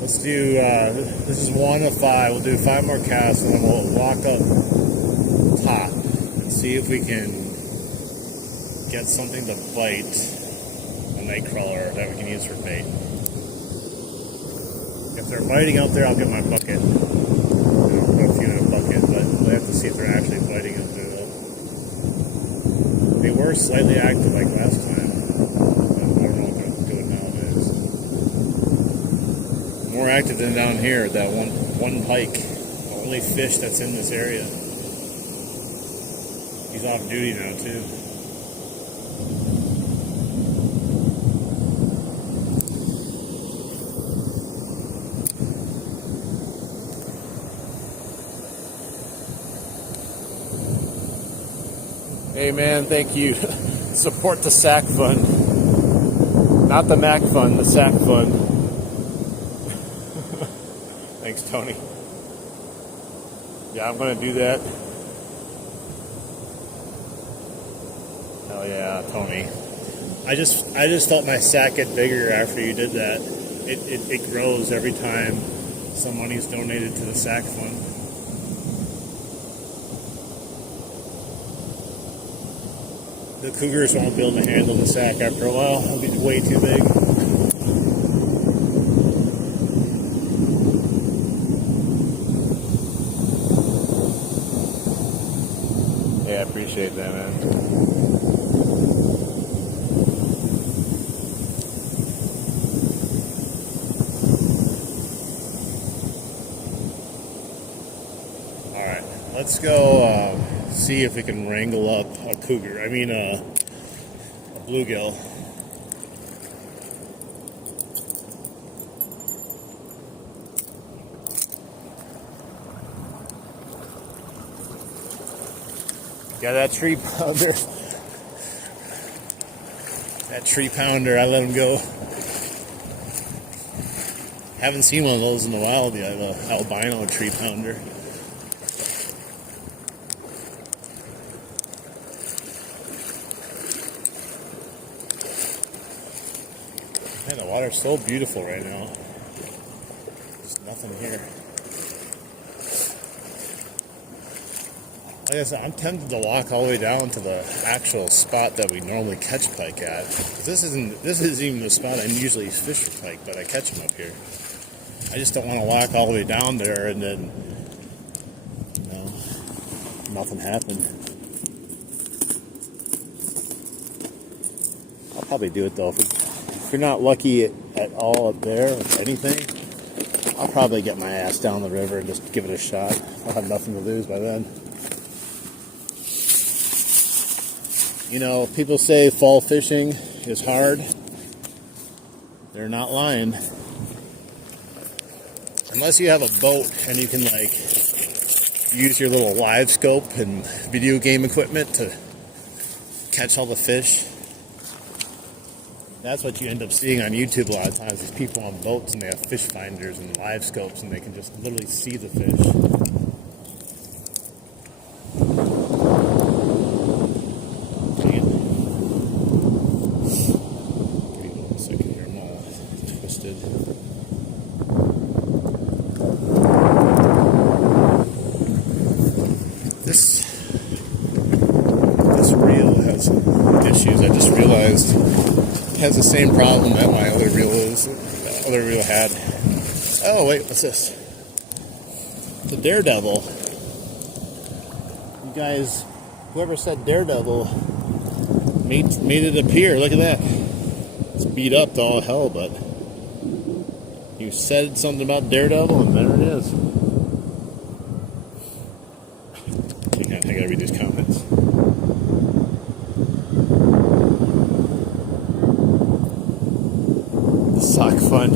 Let's do, this is 1 of 5. We'll do 5 more casts and then we'll walk up top and see if we can get something to bite a nightcrawler that we can use for bait. If they're biting out there, I'll get my bucket. I'll put a few in a bucket, but we'll have to see if they're actually biting out there though. They were slightly active like last time. More active than down here, that one pike, the only fish that's in this area. He's off duty now too. Hey man, thank you. Support the SAC Fund. Not the MAC Fund, the SAC Fund. Thanks, Tony. Yeah, I'm going to do that. Hell yeah, Tony. I just felt my sack get bigger after you did that. It grows every time some money is donated to the SAC Fund. The cougars won't be able to handle the sack after a while. It'll be way too big. Yeah, I appreciate that, man. Let's go see if we can wrangle up a cougar. I mean, a bluegill. Got that tree pounder. That tree pounder, I let him go. Haven't seen one of those in a while, the albino tree pounder. Man, the water's so beautiful right now. There's nothing here. Like I said, I'm tempted to walk all the way down to the actual spot that we normally catch pike at. This isn't even the spot I usually fish for pike, but I catch them up here. I just don't want to walk all the way down there and then, you know, nothing happened. I'll probably do it though. If you're not lucky at all up there with anything, I'll probably get my ass down the river and just give it a shot. I'll have nothing to lose by then. You know, people say fall fishing is hard. They're not lying. Unless you have a boat and you can like use your little live scope and video game equipment to catch all the fish. That's what you end up seeing on YouTube a lot of times. These people on boats and they have fish finders and live scopes and they can just literally see the fish. This reel has issues. I just realized it has the same problem that my other reel had. Oh wait, what's this? The Daredevil. You guys, whoever said Daredevil made it appear. Look at that. It's beat up to all hell, but you said something about Daredevil, and there it is. I gotta read these comments. The sock fun.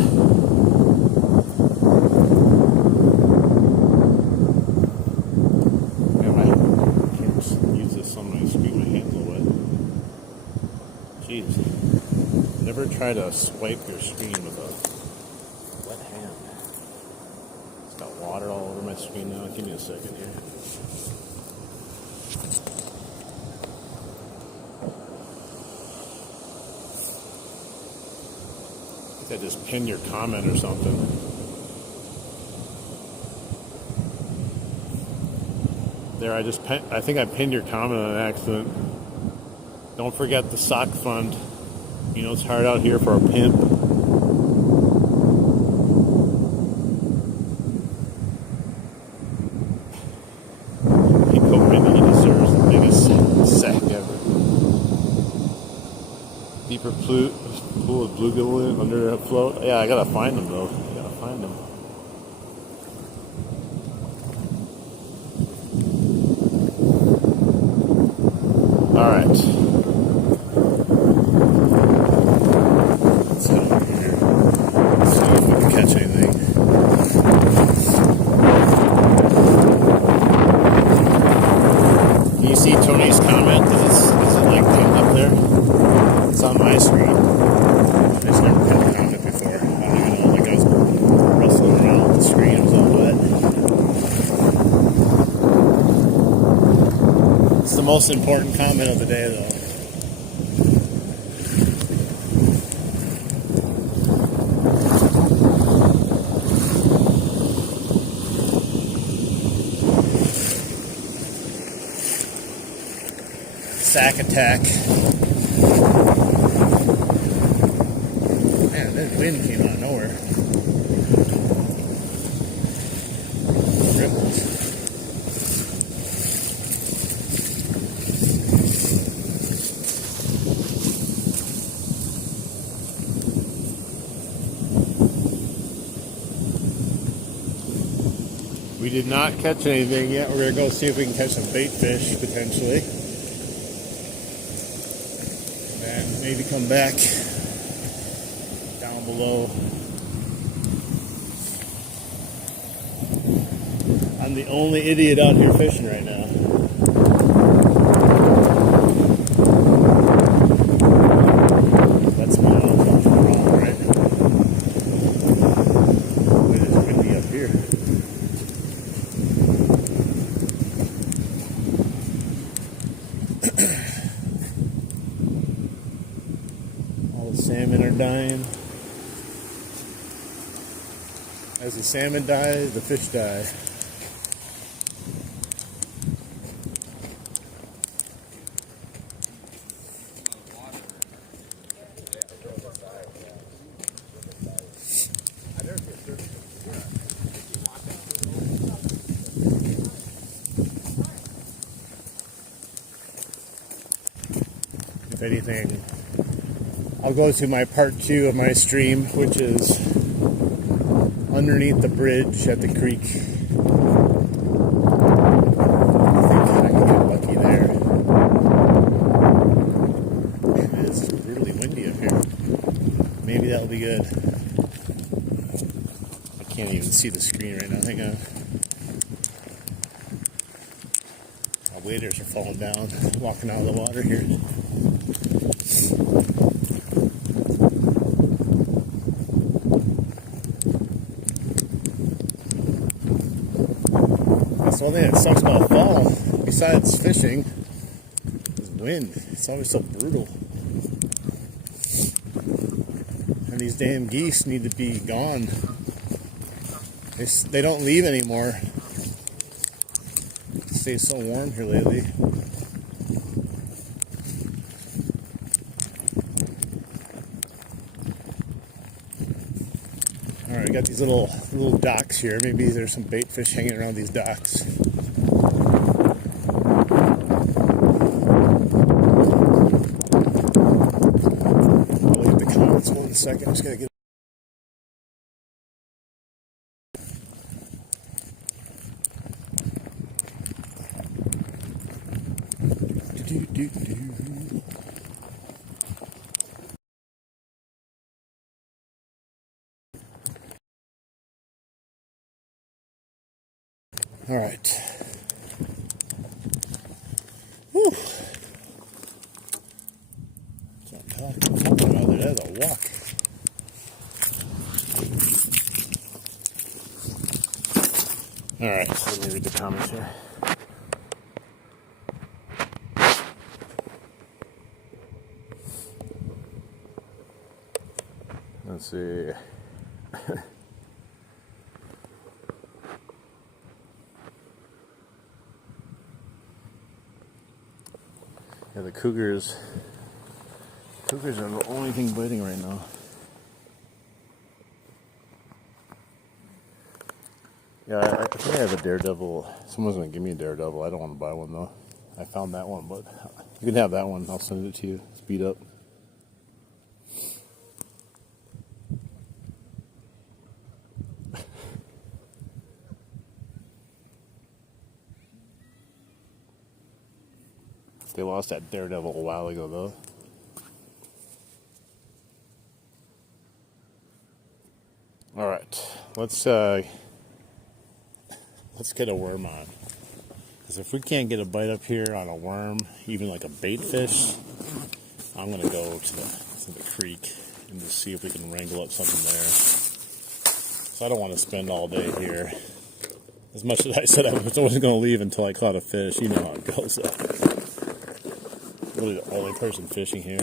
Man, I can't use this on my screen. My hands are wet. Jeez. Never try to swipe your screen with a wet hand. It's got water all over my screen now. Give me a second here. I just pin your comment or something. There, I think I pinned your comment on accident. Don't forget the sock fund. You know it's hard out here for a pimp. Pico Minnie deserves the biggest sack ever. Deeper pool of bluegill under a float. Yeah, I gotta find them though. I gotta find them. All right. Let's head over here. Let's see if we can catch anything. Can you see Tony's comment? Is it like pinned up there? It's on my screen. I just never pinned a comment before. I don't even know. Like I was rustling around with the screen. It was all wet. It's the most important comment of the day, though. sack attack. Man, that wind came out of nowhere. Ripples. We did not catch anything yet. We're going to go see if we can catch some bait fish, potentially. And maybe come back down below. I'm the only idiot out here fishing right now. That's my own problem, right? It is windy up here. All the salmon are dying. As the salmon die, the fish die. If anything, I'll go to my part 2 of my stream, which is underneath the bridge at the creek. I think I can get lucky there. It is brutally windy up here. Maybe that'll be good. I can't even see the screen right now. Hang on. My waders are falling down, walking out of the water here. That's one thing that sucks about fall, besides fishing, is wind. It's always so brutal. And these damn geese need to be gone. They don't leave anymore. It stays so warm here lately. Alright, we got these little docks here. Maybe there's some bait fish hanging around these docks. I'll look at the comments 1 second. I'm just gonna get All right. Whew. That's what I'm talking about. That's a walk. All right, so let me read the comments here. Let's see. Yeah, the cougars are the only thing biting right now. Yeah, I think I have a Daredevil. Someone's gonna give me a Daredevil. I don't want to buy one though. I found that one, but you can have that one. I'll send it to you. Speed up. They lost that Daredevil a while ago, though. All right, let's get a worm on. Because if we can't get a bite up here on a worm, even like a bait fish, I'm gonna go to the creek and just see if we can wrangle up something there. So I don't want to spend all day here. As much as I said I wasn't going to leave until I caught a fish, you know how it goes. Really the only person fishing here.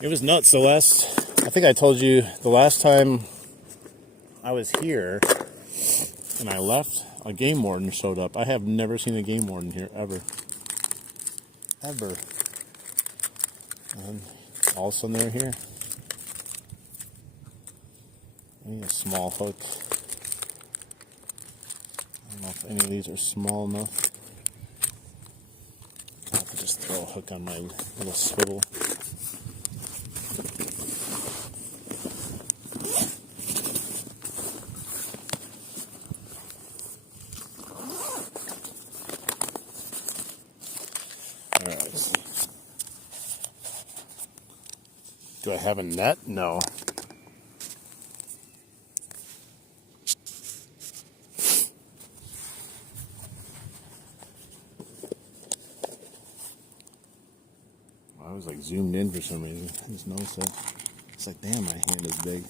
It was nuts. I think I told you the last time I was here and I left, a game warden showed up. I have never seen a game warden here ever. ever. And all of a sudden they're here. I need a small hook. I don't know if any of these are small enough. I'll have to just throw a hook on my little swivel. Alright. Do I have a net? No. I was like zoomed in for some reason. I just noticed that. It's like, damn, my hand is big.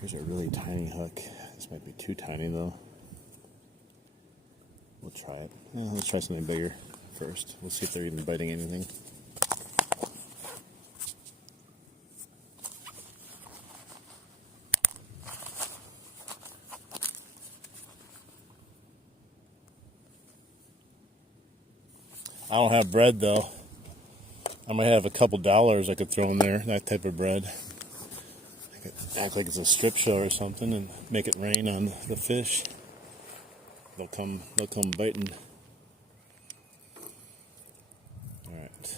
Here's a really tiny hook. This might be too tiny though. We'll try it. Let's try something bigger first. We'll see if they're even biting anything. I don't have bread though. I might have a couple dollars I could throw in there, that type of bread. I could act like it's a strip show or something and make it rain on the fish. They'll come biting. All right.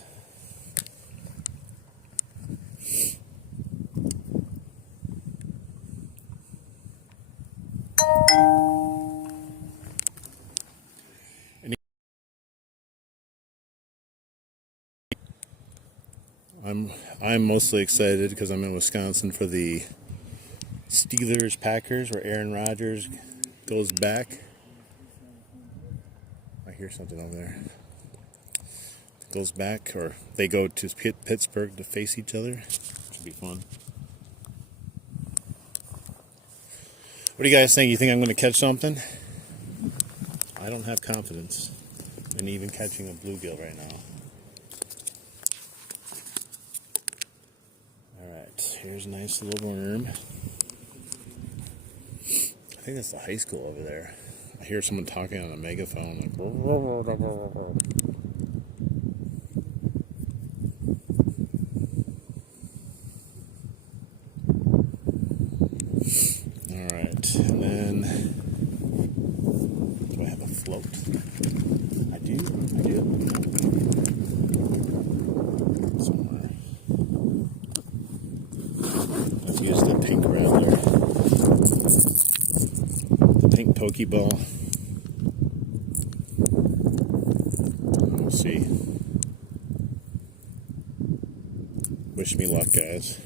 I'm mostly excited because I'm in Wisconsin for the Steelers Packers, where Aaron Rodgers goes back. I hear something over there. Goes back, or they go to Pittsburgh to face each other. Should be fun. What do you guys think? You think I'm going to catch something? I don't have confidence in even catching a bluegill right now. Alright, here's a nice little worm. I think that's the high school over there. I hear someone talking on a megaphone. Like, alright, and then do I have a float? I do. Somewhere. Let's use the pink rather. The pink Pokeball. We'll see. Wish me luck, guys.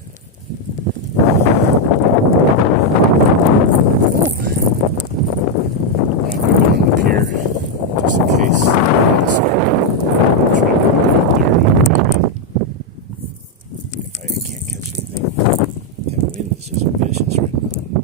Just in case. I can't catch anything. That wind is just vicious right now.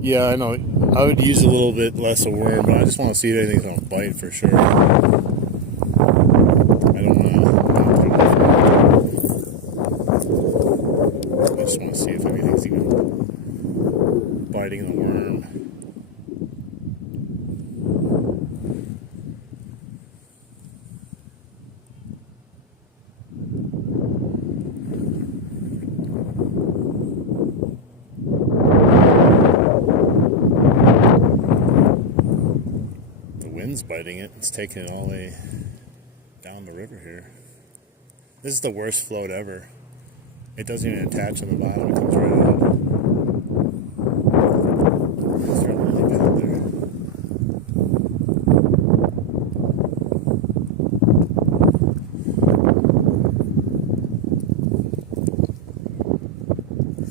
Yeah, I know. I would use a little bit less of worm, but I just want to see if anything's going to bite for sure. I don't know. I just want to see if anything's even biting the worm. The wind's biting it. It's taking it all the way down the river here. This is the worst float ever. It doesn't even attach on the bottom, it comes right out. It's really bad there.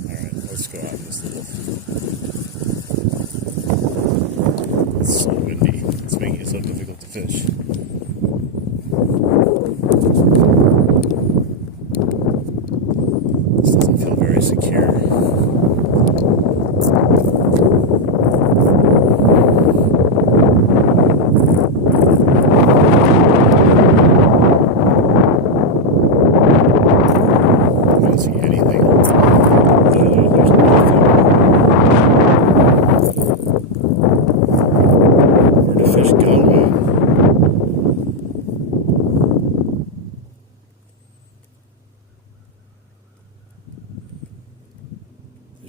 Alright, let's go out this little. It's so windy. It's making it so difficult to fish. This doesn't feel very secure.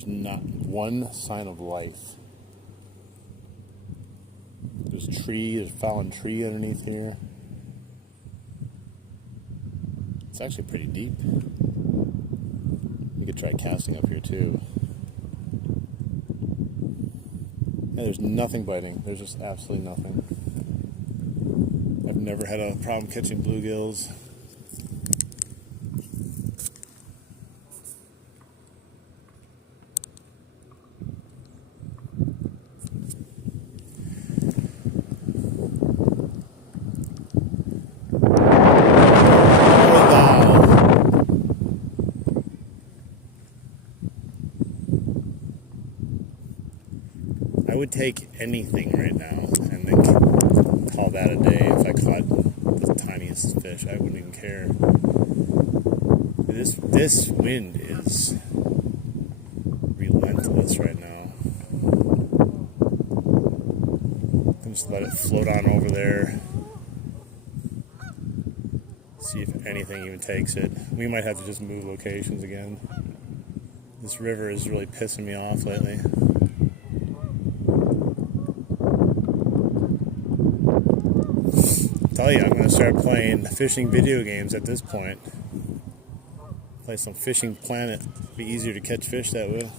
There's not one sign of life. There's a fallen tree underneath here. It's actually pretty deep. You could try casting up here too. Yeah, there's nothing biting. There's just absolutely nothing. I've never had a problem catching bluegills. I would take anything right now and then call that a day. If I caught the tiniest fish, I wouldn't even care. This wind is relentless right now. I'm just let it float on over there. See if anything even takes it. We might have to just move locations again. This river is really pissing me off lately. Tell you, I'm going to start playing fishing video games at this point. Play some Fishing Planet. Be easier to catch fish that way.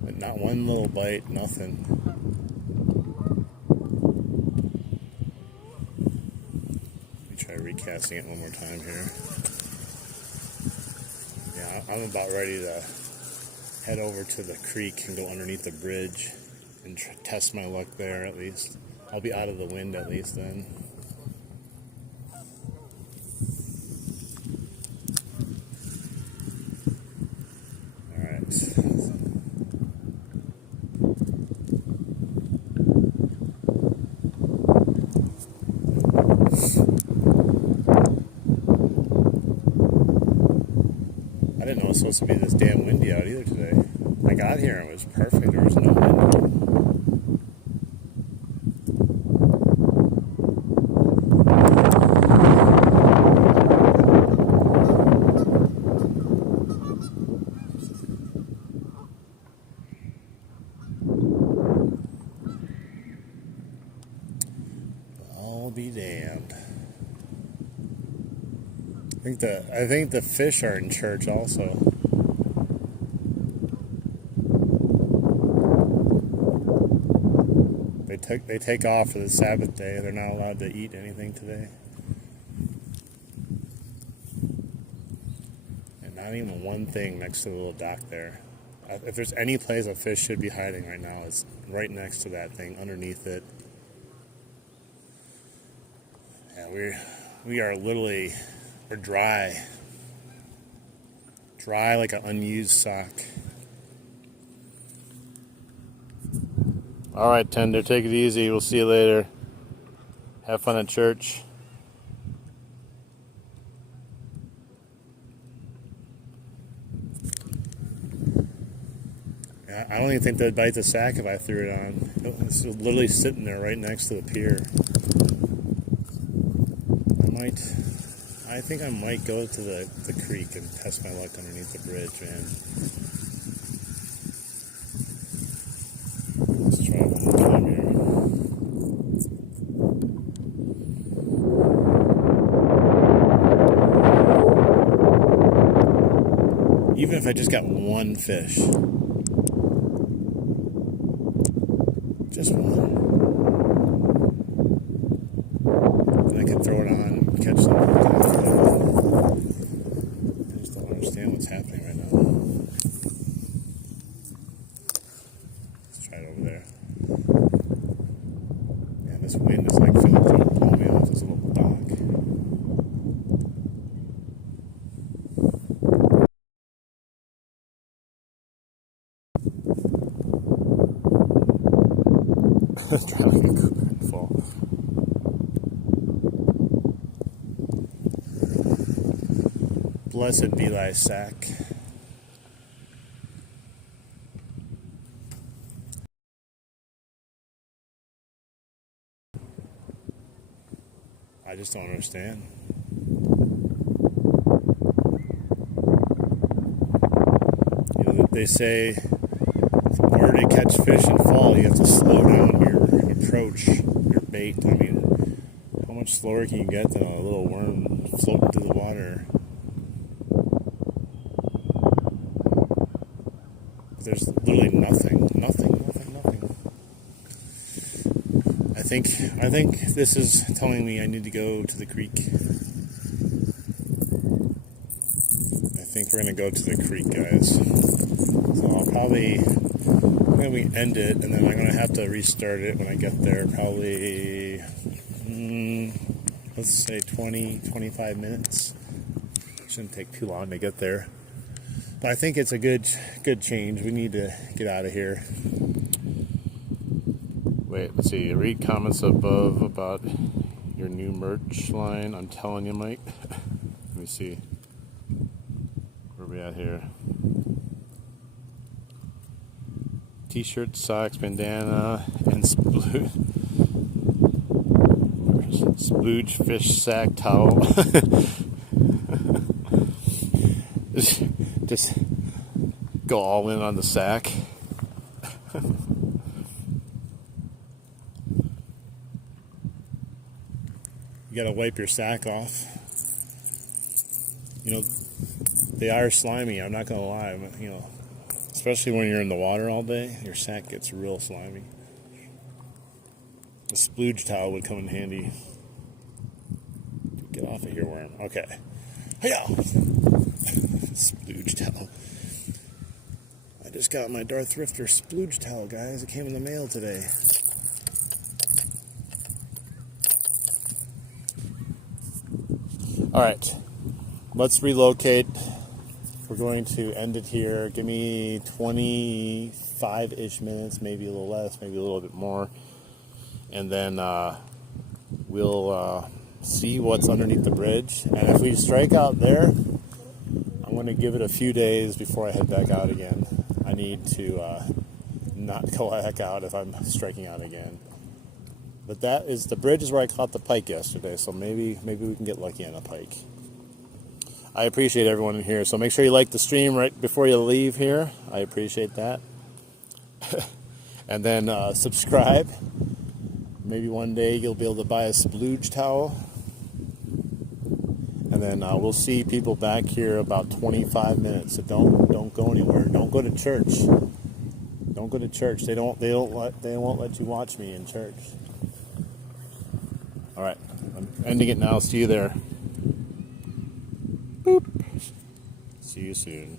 But not one little bite, nothing. Let me try recasting it one more time here. Yeah, I'm about ready to head over to the creek and go underneath the bridge and test my luck there at least. I'll be out of the wind at least then. Alright. I didn't know it was supposed to be this damn windy out either today. I got here and it was perfect. There was no wind. I'll be damned. I think the fish are in church also. They take off for the Sabbath day. They're not allowed to eat anything today. And not even one thing next to the little dock there. If there's any place a fish should be hiding right now, it's right next to that thing, underneath it. Yeah, we're dry. Dry like an unused sock. All right, Tender, take it easy. We'll see you later. Have fun at church. I don't even think they'd bite the sack if I threw it on. It's literally sitting there right next to the pier. I think I might go to the creek and test my luck underneath the bridge, man. Let's try it one more time here. Even if I just got one fish. Just one. Then I could throw it on and catch something. I just don't understand what's happening right now. Let's try it over there. Yeah, this wind is like filling pull me off this little dock. Trying to get good and fall. Blessed be thy sack. I just don't understand. they say in order to catch fish in fall, you have to slow down your approach, your bait. I mean, how much slower can you get than a little worm floating through the water? There's literally nothing. I think this is telling me I need to go to the creek. I think we're gonna go to the creek, guys. So I'll probably end it, and then I'm gonna have to restart it when I get there. Probably, let's say 20-25 minutes. Shouldn't take too long to get there. But I think it's a good change. We need to get out of here. Wait, let's see. Read comments above about your new merch line. I'm telling you, Mike. Let me see. Where are we at here? T-shirt, socks, bandana, and splooge fish sack towel. Just go all in on the sack. You gotta wipe your sack off. You know, they are slimy, I'm not gonna lie. You know, especially when you're in the water all day, your sack gets real slimy. A splooge towel would come in handy. Get off of here, worm. Okay. Hiya! Splooge towel. I just got my Darth Rifter splooge towel, guys. It came in the mail today. Alright, let's relocate. We're going to end it here. Give me 25-ish minutes, maybe a little less, maybe a little bit more. And then we'll see what's underneath the bridge. And if we strike out there, I'm going to give it a few days before I head back out again. I need to not go back out if I'm striking out again. But the bridge is where I caught the pike yesterday, so maybe we can get lucky on a pike. I appreciate everyone in here, so make sure you like the stream right before you leave here. I appreciate that. And then subscribe. Maybe one day you'll be able to buy a splooge towel. And then we'll see people back here about 25 minutes. So don't go anywhere. Don't go to church. Don't go to church. They won't let you watch me in church. All right, I'm ending it now. See you there. Boop. See you soon.